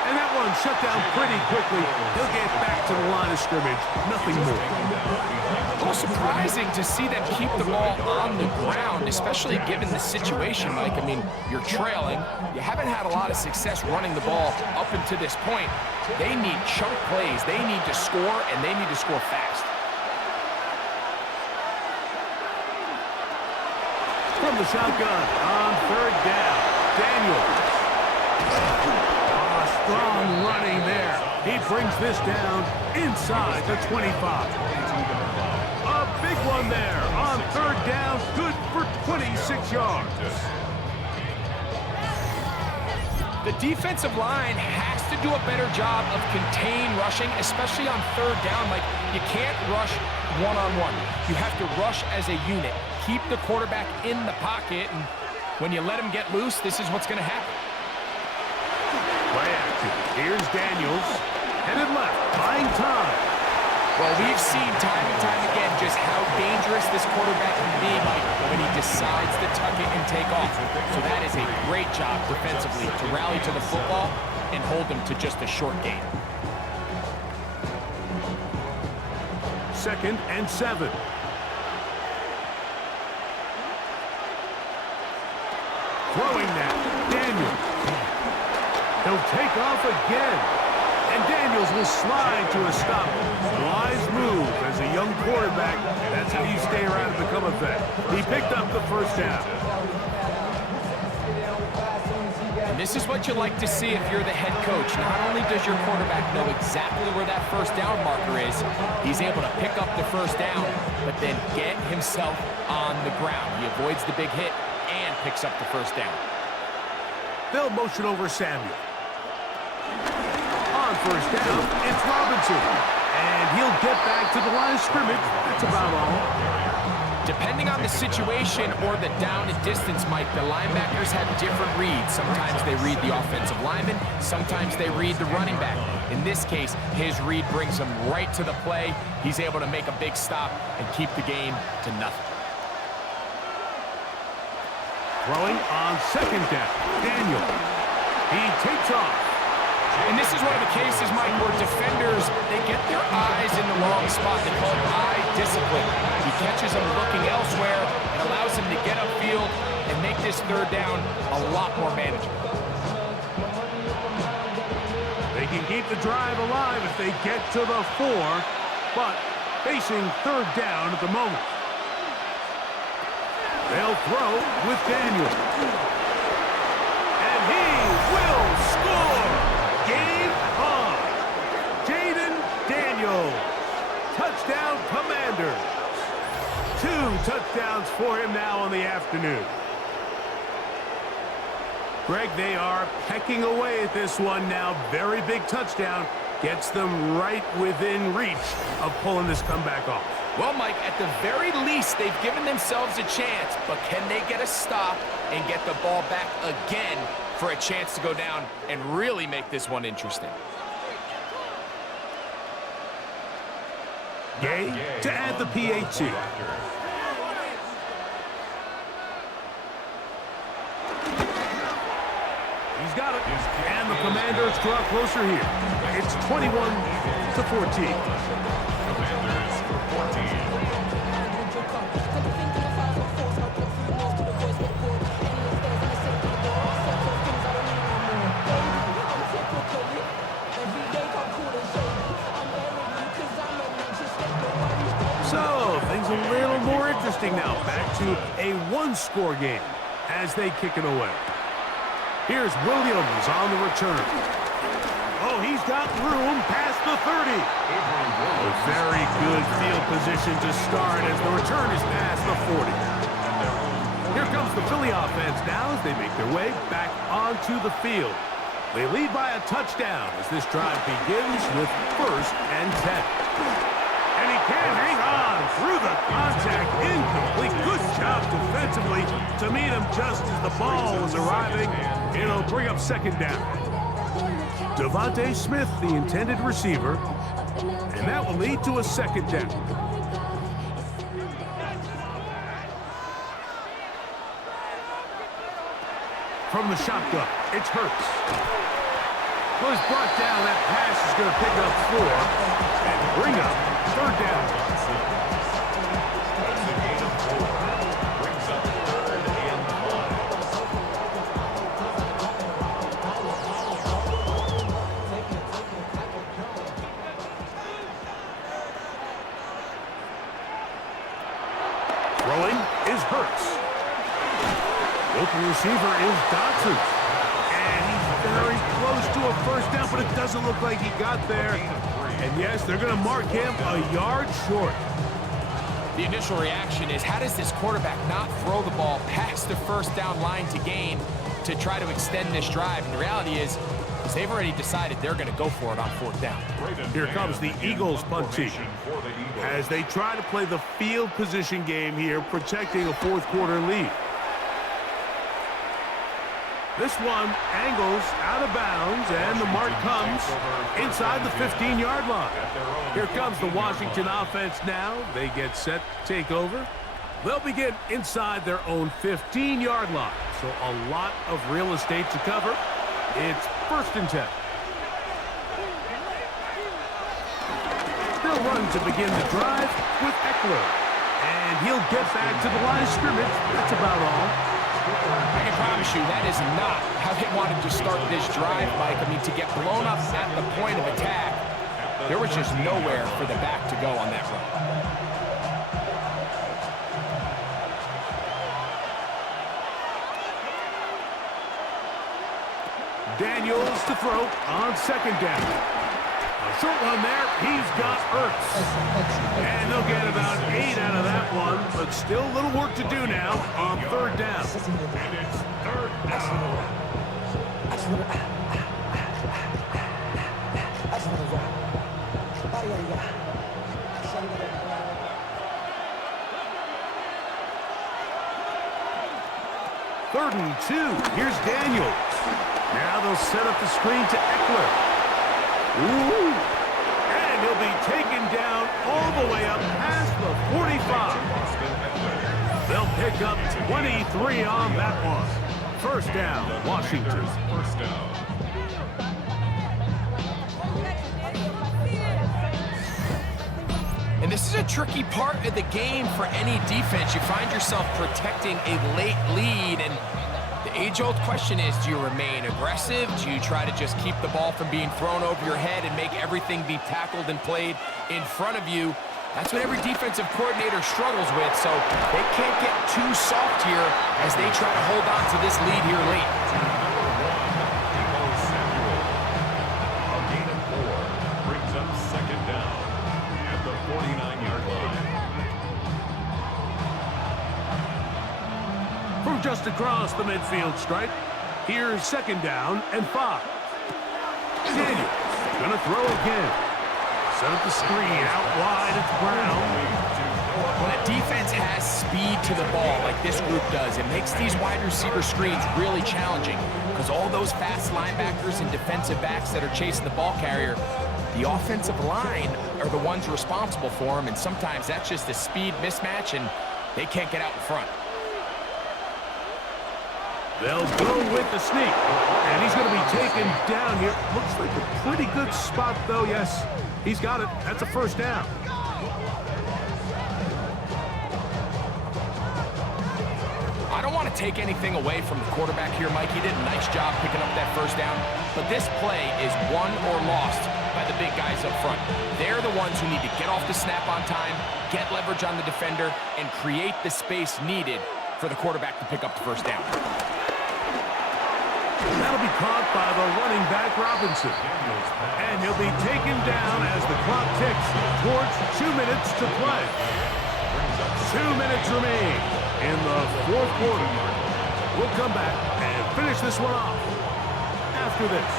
And that one shut down pretty quickly. He'll get back to the line of scrimmage. Nothing more. A little surprising to see them keep the ball on the ground, especially given the situation, Mike. I mean, you're trailing. You haven't had a lot of success running the ball up until this point. They need chunk plays. They need to score, and they need to score fast. From the shotgun on 3rd down, Daniels. Strong running there. He brings this down inside the 25. A big one there on 3rd down. Good for 26 yards. The defensive line has to do a better job of contain rushing, especially on 3rd down. Like, you can't rush one-on-one. You have to rush as a unit. Keep the quarterback in the pocket, and when you let him get loose, this is what's going to happen. Play action. Here's Daniels. Headed left, buying time. Well, we've seen time and time again just how dangerous this quarterback can be, Mike, when he decides to tuck it and take off. So that is a great job defensively to rally to the football and hold them to just a short gain. 2nd and 7. Throwing that, Daniels. He'll take off again. And Daniels will slide to a stop. Wise move as a young quarterback. That's how you stay around and become a vet. He picked up the 1st down. And this is what you like to see if you're the head coach. Not only does your quarterback know exactly where that 1st down marker is, he's able to pick up the 1st down, but then get himself on the ground. He avoids the big hit and picks up the 1st down. They'll motion over Samuel. On 1st down, it's Robinson. And he'll get back to the line of scrimmage. That's about all. Depending on the situation or the down and distance, Mike, the linebackers have different reads. Sometimes they read the offensive lineman. Sometimes they read the running back. In this case, his read brings him right to the play. He's able to make a big stop and keep the game to nothing. Throwing on 2nd down, Daniel. He takes off. And this is one of the cases, Mike, where defenders, they get their eyes in the wrong spot. They call it eye discipline. He catches them looking elsewhere and allows him to get upfield and make this 3rd down a lot more manageable. They can keep the drive alive if they get to the 4, but facing 3rd down at the moment. They'll throw with Daniel. And he will score! Game on! Jaden Daniels. Touchdown Commanders. 2 touchdowns for him now on the afternoon. Greg, they are pecking away at this one now. Very big touchdown. Gets them right within reach of pulling this comeback off. Well, Mike, at the very least, they've given themselves a chance, but can they get a stop and get the ball back again for a chance to go down and really make this one interesting? Gay to add the PAT. He's got it. And the Commanders draw closer here. It's 21-14. Commanders for 14. So, things a little more interesting now. Back to a one-score game as they kick it away. Here's Williams on the return. Oh, he's got room past the 30. A very good field position to start as the return is past the 40. Here comes the Philly offense now as they make their way back onto the field. They lead by a touchdown as this drive begins with 1st and 10. And he can hang on through the contact. Incomplete. Good job defensively to meet him just as the ball was arriving. It'll bring up 2nd down. Devontae Smith, the intended receiver, and that will lead to a 2nd down. From the shotgun, it's Hurts. Well, he's brought down. That pass is going to pick up 4 and bring up 3rd down. That's a gain of 4. Brings up 3rd and 5. Throwing is Hurts. Open receiver is Dotson. And he's very close to a 1st down, but it doesn't look like he got there. And yes, they're going to mark him a yard short. The initial reaction is, how does this quarterback not throw the ball past the 1st down line to gain to try to extend this drive? And the reality is they've already decided they're going to go for it on 4th down. Here comes the Eagles punt team as they try to play the field position game here, protecting a 4th quarter lead. This one angles out of bounds, and the mark comes inside the 15-yard line. Here comes the Washington offense now. They get set to take over. They'll begin inside their own 15-yard line. So a lot of real estate to cover. It's 1st and 10. They'll run to begin the drive with Eckler. And he'll get back to the line of scrimmage. That's about all. I can promise you that is not how they wanted to start this drive, Mike. I mean, to get blown up at the point of attack, there was just nowhere for the back to go on that run. Daniels to throw on 2nd down. A short one there. He's got Ertz. And they'll get about 8 out of that one, but still a little work to do now on 3rd down. And it's 3rd down. Third and 2. Here's Daniels. Now they'll set up the screen to Eckler. Ooh. And he'll be taken down all the way up past the 45. They'll pick up 23 on that one. 1st down, Washington. 1st down. And this is a tricky part of the game for any defense. You find yourself protecting a late lead, and the age-old question is, do you remain aggressive? Do you try to just keep the ball from being thrown over your head and make everything be tackled and played in front of you? That's what every defensive coordinator struggles with, so they can't get too soft here as they try to hold on to this lead here late. A gain of 4 brings up 2nd down at the 49-yard line. From just across the midfield stripe, here's 2nd down and 5. Daniels gonna throw again. Set up the screen out wide. It's Brown. When a defense has speed to the ball like this group does, it makes these wide receiver screens really challenging because all those fast linebackers and defensive backs that are chasing the ball carrier, the offensive line are the ones responsible for them, and sometimes that's just a speed mismatch, and they can't get out in front. They'll go with the sneak, and he's going to be taken down here. Looks like a pretty good spot, though. Yes, he's got it. That's a 1st down. I don't want to take anything away from the quarterback here, Mike. He did a nice job picking up that 1st down, but this play is won or lost by the big guys up front. They're the ones who need to get off the snap on time, get leverage on the defender, and create the space needed for the quarterback to pick up the 1st down. That'll be caught by the running back Robinson. And he'll be taken down as the clock ticks towards 2 minutes to play. 2 minutes remain in the fourth quarter. We'll come back and finish this one off. After this,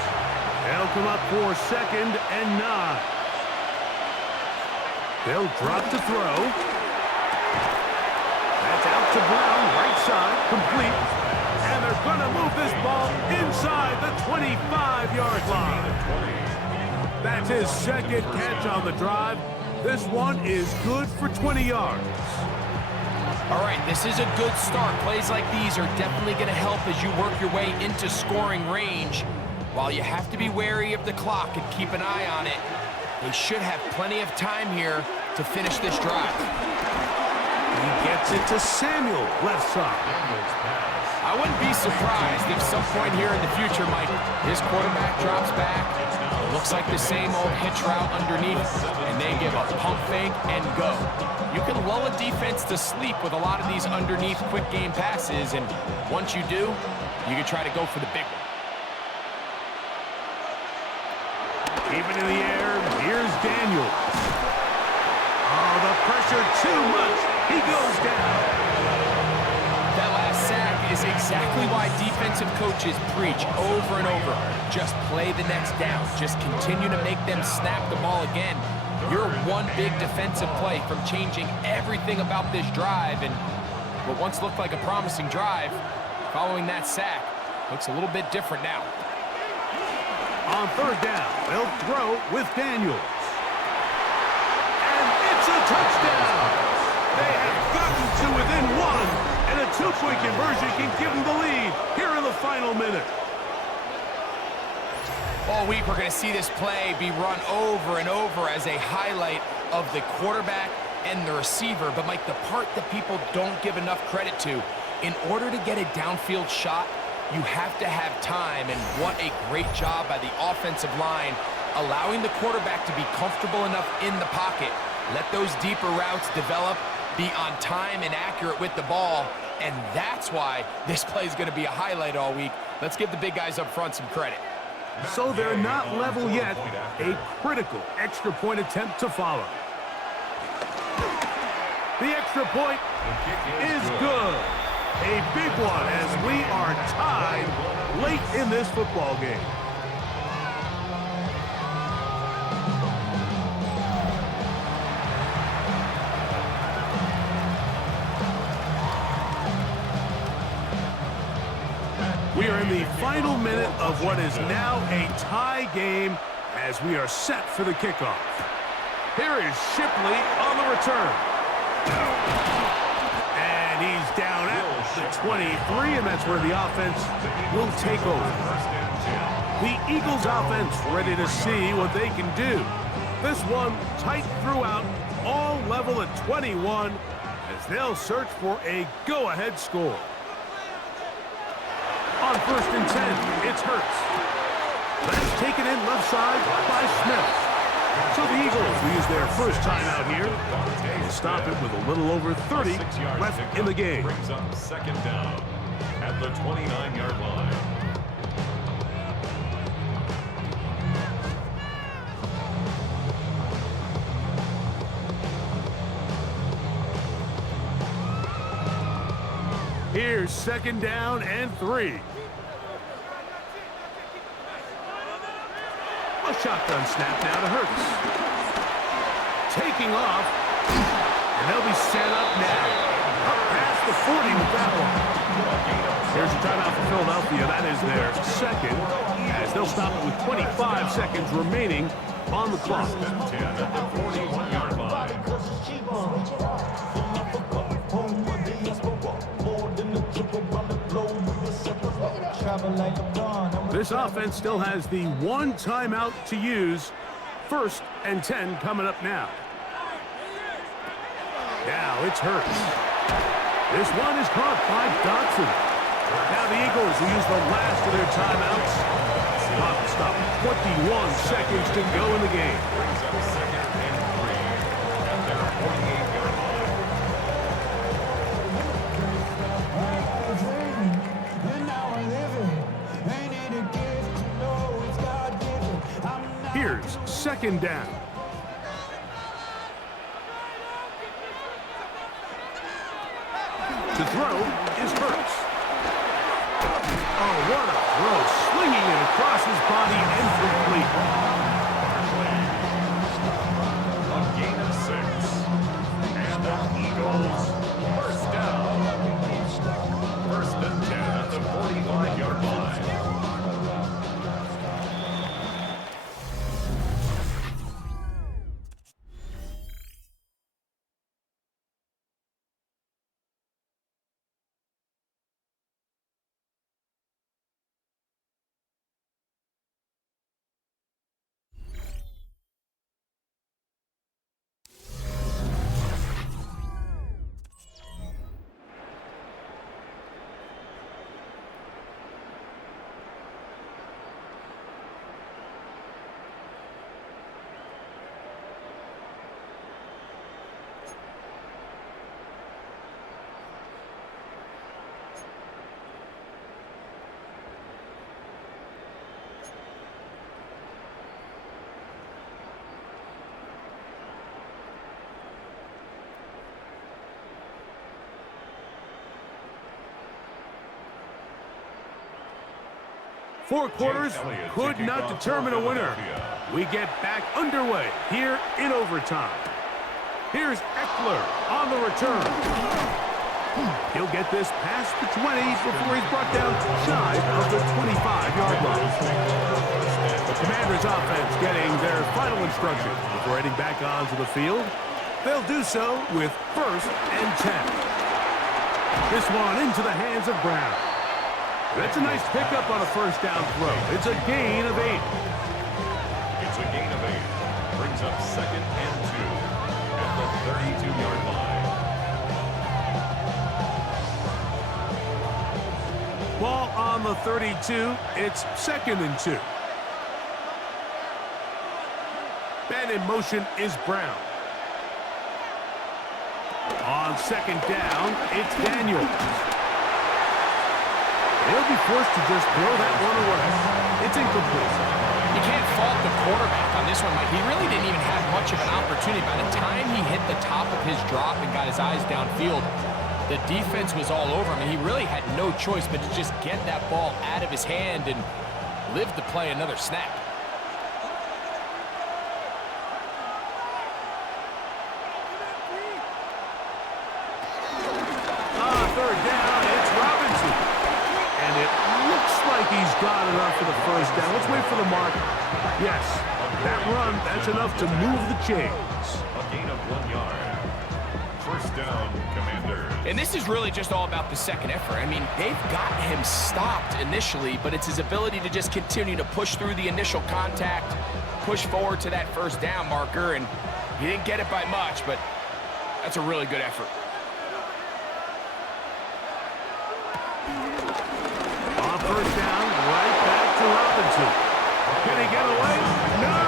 they'll come up for 2nd and 9. They'll drop to throw. That's out to Brown, right side, complete. And they're going to move this ball inside the 25-yard line. That's his 2nd catch on the drive. This one is good for 20 yards. All right, this is a good start. Plays like these are definitely going to help as you work your way into scoring range. While you have to be wary of the clock and keep an eye on it, they should have plenty of time here to finish this drive. He gets it to Samuel, left side. I wouldn't be surprised if some point here in the future, Mike, this quarterback drops back. It looks like the same old hitch route underneath, and they give a pump fake and go. You can lull a defense to sleep with a lot of these underneath quick game passes, and once you do, you can try to go for the big one. Even in the air, here's Daniel. Oh, the pressure too much. He goes down. That last sack is exactly why defensive coaches preach over and over. Just play the next down. Just continue to make them snap the ball again. You're one big defensive play from changing everything about this drive, and what once looked like a promising drive, following that sack, looks a little bit different now. On 3rd down, they'll throw with Daniels. And it's a touchdown! They have gotten to within 1, and a 2-point conversion can give them the lead here in the final minute. All week, we're going to see this play be run over and over as a highlight of the quarterback and the receiver. But, Mike, the part that people don't give enough credit to, in order to get a downfield shot, you have to have time, and what a great job by the offensive line, allowing the quarterback to be comfortable enough in the pocket, let those deeper routes develop, be on time and accurate with the ball, and that's why this play is going to be a highlight all week. Let's give the big guys up front some credit. So they're not level yet. A critical extra point attempt to follow. The extra point is good. A big one as we are tied late in this football game. We are in the final minute of what is now a tie game as we are set for the kickoff. Here is Shipley on the return. And he's down at the 23, and that's where the offense will take over. The Eagles offense ready to see what they can do. This one tight throughout, all level at 21 as they'll search for a go-ahead score. On 1st and 10, it's Hurts. That's taken in left side by Smith. So the Eagles will use their first timeout here. They'll stop it with a little over 30 left in the game. Brings up 2nd down at the 29-yard line. Here's 2nd down and 3. A shotgun snap now to Hurts. Taking off, and they'll be set up now. Up past the 40 with that one. Here's a timeout for Philadelphia. That is their 2nd, as they'll stop it with 25 seconds remaining on the clock. 10 at the 41-yard line. This offense still has the 1 timeout to use. 1st and 10 coming up now. Now it's Hurts. This one is caught by Dotson. Now the Eagles will use the last of their timeouts. Clock will stop. 21 seconds to go in the game. Brings up 2nd and 3 at their 48-yard line. Now I live it. Ain't Here's second down. To throw is Hurts. Oh, what a throw. Slinging it across his body and complete. A gain of 6. And the Eagles first down. First and 10 at the 45-yard line. Four quarters could not determine a winner. We get back underway here in overtime. Here's Eckler on the return. He'll get this past the 20 before he's brought down shy of the 25-yard line. The Commanders' offense getting their final instructions before heading back onto the field. They'll do so with 1st and 10. This one into the hands of Brown. That's a nice pickup on a first down throw. It's a gain of 8. It's a gain of 8. Brings up 2nd and 2 at the 32-yard line. Ball on the 32. It's 2nd and 2. Man in motion is Brown. On 2nd down, it's Daniels. He'll be forced to just throw that one away. It's incomplete. You can't fault the quarterback on this one, Mike. He really didn't even have much of an opportunity. By the time he hit the top of his drop and got his eyes downfield, the defense was all over him, and he really had no choice but to just get that ball out of his hand and live to play another snap. Third down, it's Robinson. And it looks like he's got enough for the first down. Let's wait for the mark. Yes, that run, that's enough to move the chains. A gain of 1 yard. First down, Commanders. And this is really just all about the second effort. I mean, they've got him stopped initially, but it's his ability to just continue to push through the initial contact, push forward to that first down marker, and he didn't get it by much, but that's a really good effort. First down, right back to Robinson. Can he get away? No!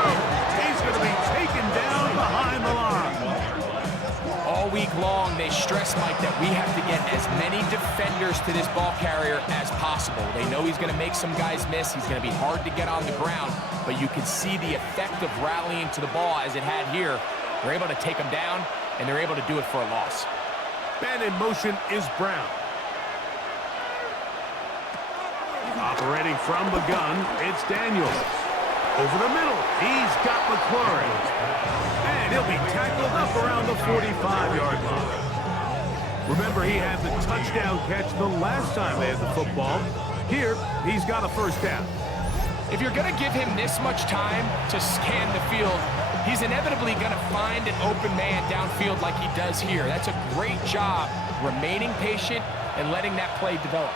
He's going to be taken down behind the line. All week long, they stress, Mike, that we have to get as many defenders to this ball carrier as possible. They know he's going to make some guys miss. He's going to be hard to get on the ground, but you can see the effect of rallying to the ball as it had here. They're able to take him down, and they're able to do it for a loss. Man in motion is Brown. Operating from the gun, it's Daniels. Over the middle, he's got McLaurin. And he'll be tackled up around the 45-yard line. Remember, he had the touchdown catch the last time they had the football. Here, he's got a first down. If you're going to give him this much time to scan the field, he's inevitably going to find an open man downfield like he does here. That's a great job remaining patient and letting that play develop.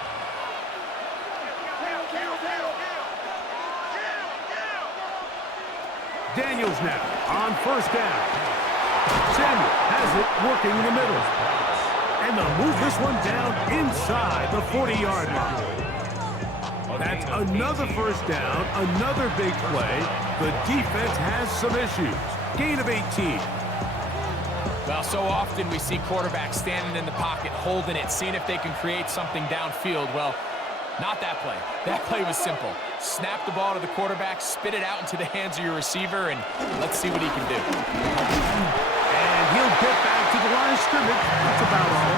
Daniels now on first down. Samuel has it working in the middle. And they'll move this one down inside the 40-yard line. That's another first down, another big play. The defense has some issues. Gain of 18. Well, so often we see quarterbacks standing in the pocket, holding it, seeing if they can create something downfield. Well, Not that play. That play was simple. Snap the ball to the quarterback, spit it out into the hands of your receiver, and let's see what he can do. And he'll get back to the line of scrimmage. That's about all.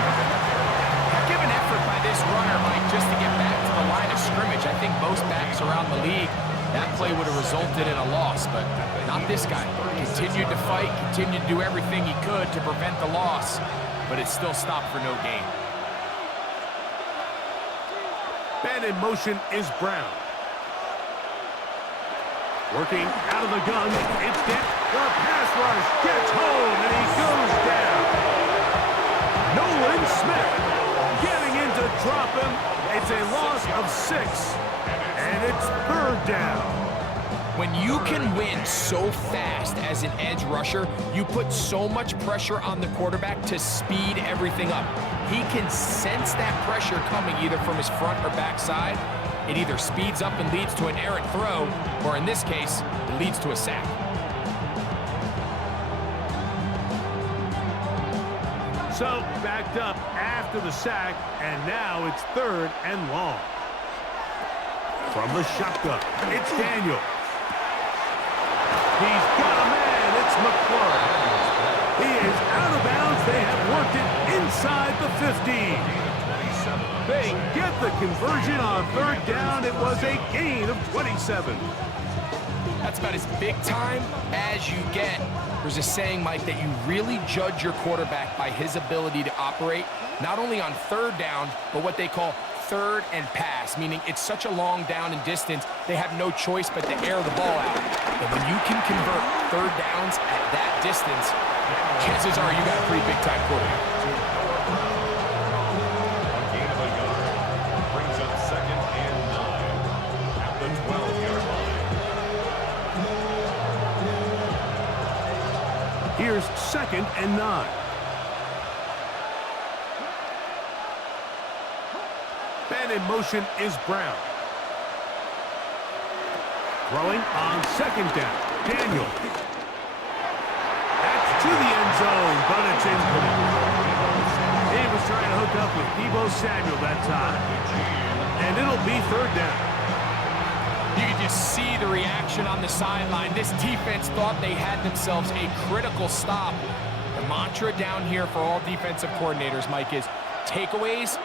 Give an effort by this runner, Mike, just to get back to the line of scrimmage. I think most backs around the league, that play would have resulted in a loss, but not this guy. Continued to fight, continued to do everything he could to prevent the loss, but it still stopped for no gain. Man in motion is Brown. Working out of the gun. It's Dent. The pass rush gets home, and he goes down. Nolan Smith getting in to drop him. It's a loss of 6, and it's 3rd down. When you can win so fast as an edge rusher, you put so much pressure on the quarterback to speed everything up. He can sense that pressure coming either from his front or back side. It either speeds up and leads to an errant throw, or in this case, it leads to a sack. So, backed up after the sack, and now it's 3rd and long. From the shotgun, it's Daniel. He's got a man. It's McClure. He is out of bounds. They have worked it inside the 15. They get the conversion on 3rd down. It was a gain of 27. That's about as big time as you get. There's a saying, Mike, that you really judge your quarterback by his ability to operate, not only on 3rd down, but what they call 3rd and pass, meaning it's such a long down and distance, they have no choice but to air the ball out. And when you can convert 3rd downs at that distance, chances are you got a pretty big-time quarterback. A gain of a yard brings up 2nd and 9 at the 12-yard line. Here's 2nd and 9. Man in motion is Brown. Throwing on 2nd down. Daniel. That's to the end zone, but it's incomplete. He was trying to hook up with Deebo Samuel that time. And it'll be 3rd down. You can just see the reaction on the sideline. This defense thought they had themselves a critical stop. The mantra down here for all defensive coordinators, Mike, is takeaways,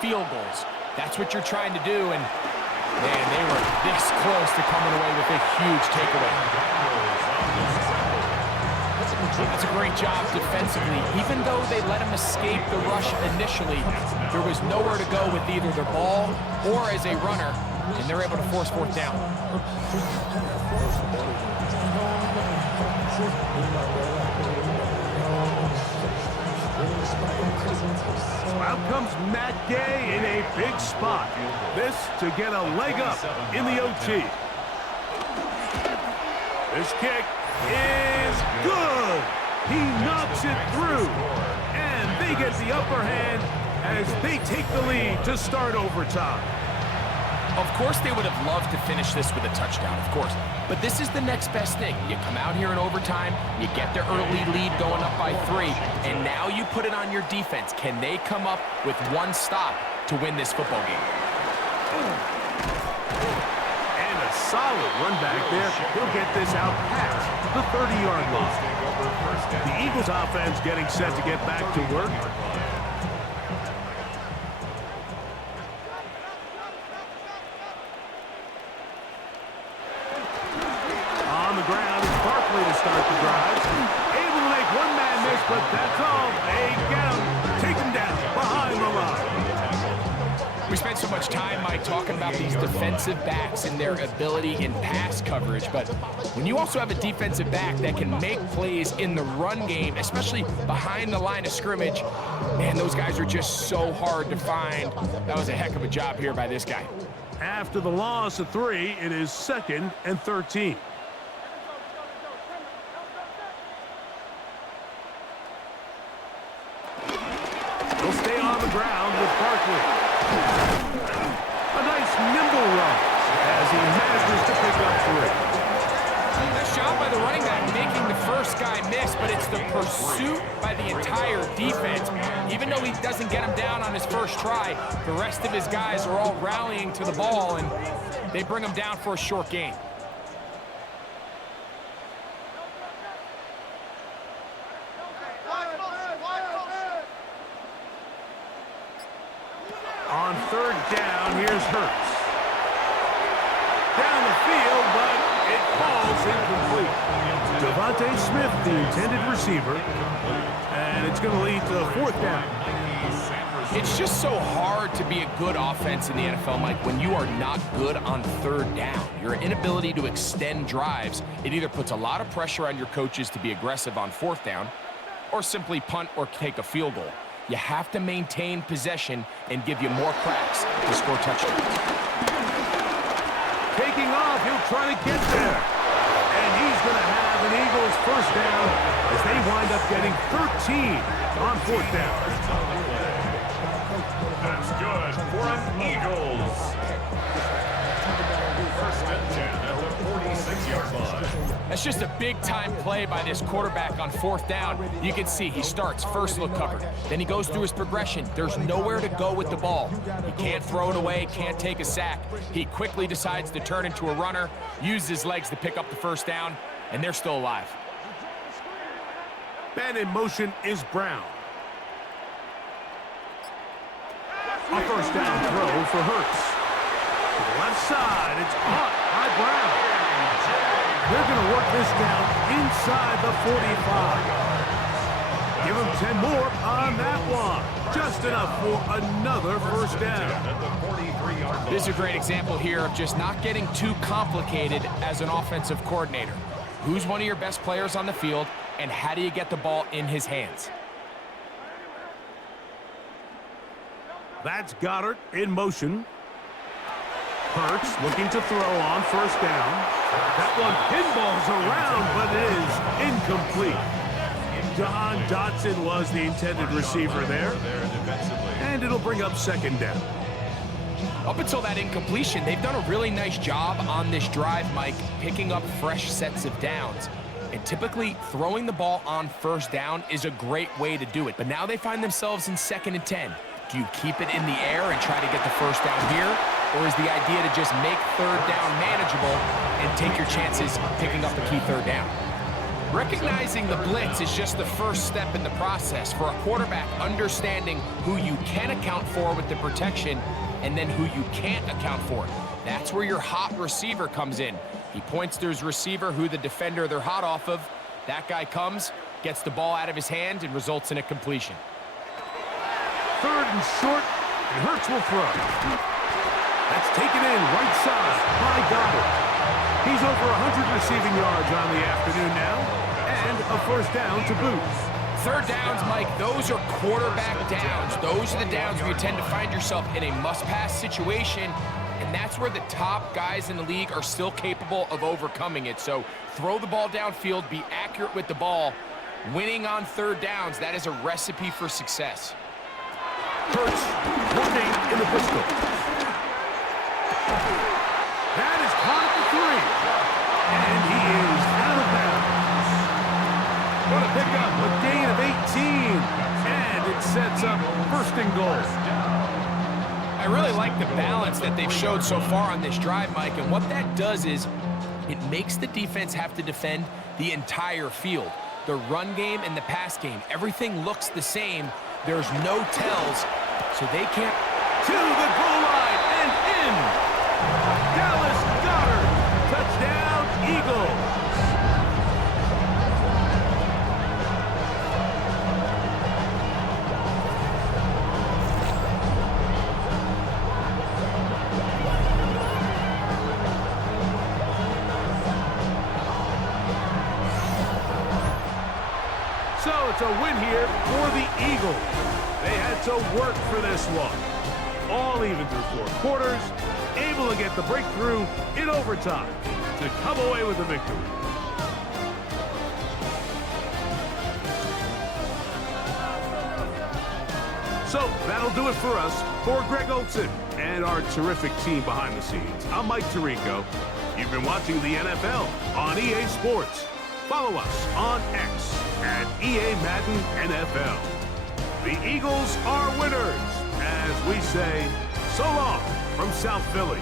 field goals. That's what you're trying to do, and man, they were this close to coming away with a huge takeaway. That's a great job defensively. Even though they let him escape the rush initially, there was nowhere to go with either the ball or as a runner, and they're able to force 4th down. Out comes Matt Gay in a big spot. This to get a leg up in the OT. This kick is good. He knocks it through. And they get the upper hand as they take the lead to start overtime. Of course they would have loved to finish this with a touchdown, of course. But this is the next best thing. You come out here in overtime, you get the early lead going up by 3, and now you put it on your defense. Can they come up with one stop to win this football game? And a solid run back there. He'll get this out past the 30-yard line. The Eagles offense getting set to get back to work. To start the drive. Able to make one man miss, but that's all. They get him. Take him down behind the line. We spent so much time, Mike, talking about these defensive backs and their ability in pass coverage, but when you also have a defensive back that can make plays in the run game, especially behind the line of scrimmage, man, those guys are just so hard to find. That was a heck of a job here by this guy. After the loss of 3, it is 2nd and 13. He'll stay on the ground with Barkley. A nice nimble run as he manages to pick up 3. Nice job by the running back making the first guy miss, but it's the pursuit by by the entire defense. Even though he doesn't get him down on his first try, the rest of his guys are all rallying to the ball, and they bring him down for a short gain. On third down, here's Hurts. Down the field, but it falls incomplete. Devontae Smith, the intended receiver, and it's going to lead to fourth down. It's just so hard to be a good offense in the NFL, Mike, when you are not good on third down. Your inability to extend drives, it either puts a lot of pressure on your coaches to be aggressive on fourth down, or simply punt or take a field goal. You have to maintain possession and give you more cracks to score touchdowns. Taking off, he'll try to get there. And he's going to have an Eagles first down as they wind up getting 13 on fourth down. That's good for an Eagles. First and 10 at the 46-yard line. That's just a big-time play by this quarterback on fourth down. You can see he starts first look covered. Then he goes through his progression. There's nowhere to go with the ball. He can't throw it away, can't take a sack. He quickly decides to turn into a runner, use his legs to pick up the first down, and they're still alive. Man in motion is Brown. A first down throw for Hurts. To the left side, it's caught by Brown. They're going to work this down inside the 45. Give them 10 more on that one. Just enough for another first down. This is a great example here of just not getting too complicated as an offensive coordinator. Who's one of your best players on the field, and how do you get the ball in his hands? That's Goddard in motion. Hurts looking to throw on first down. That one pinballs around, but it is incomplete. John Dotson was the intended receiver there. And it'll bring up second down. Up until that incompletion, they've done a really nice job on this drive, Mike, picking up fresh sets of downs. And typically, throwing the ball on first down is a great way to do it. But now they find themselves in 2nd and 10. Do you keep it in the air and try to get the first down here? Or is the idea to just make third down manageable and take your chances picking up the key third down? Recognizing the blitz is just the first step in the process for a quarterback understanding who you can account for with the protection and then who you can't account for. That's where your hot receiver comes in. He points to his receiver, who the defender they're hot off of. That guy comes, gets the ball out of his hand, and results in a completion. Third and short, and Hurts will throw. That's taken in right side by Goddard. He's over 100 receiving yards on the afternoon now, and a first down to boot. Third downs, Mike, those are quarterback downs. Those are the downs where you tend to find yourself in a must-pass situation, and that's where the top guys in the league are still capable of overcoming it. So throw the ball downfield, be accurate with the ball. Winning on third downs, that is a recipe for success. Hurts looking in the pistol. That is caught at the 3. And he is out of bounds. What a pickup, a gain of 18. And it sets up first and goal. I really like the balance that they've showed so far on this drive, Mike. And what that does is it makes the defense have to defend the entire field. The run game and the pass game, everything looks the same. There's no tells, so they can't. To the goal line and in. Dallas Goedert. Touchdown, Eagles. So it's a win here for the Eagles. They had to work for this one. All even through 4 quarters, able to get the breakthrough in overtime to come away with the victory. So that'll do it for us. For Greg Olson and our terrific team behind the scenes, I'm Mike Tirico. You've been watching the NFL on EA Sports. Follow us on X at EA Madden NFL. The Eagles are winners, as we say so long from South Philly.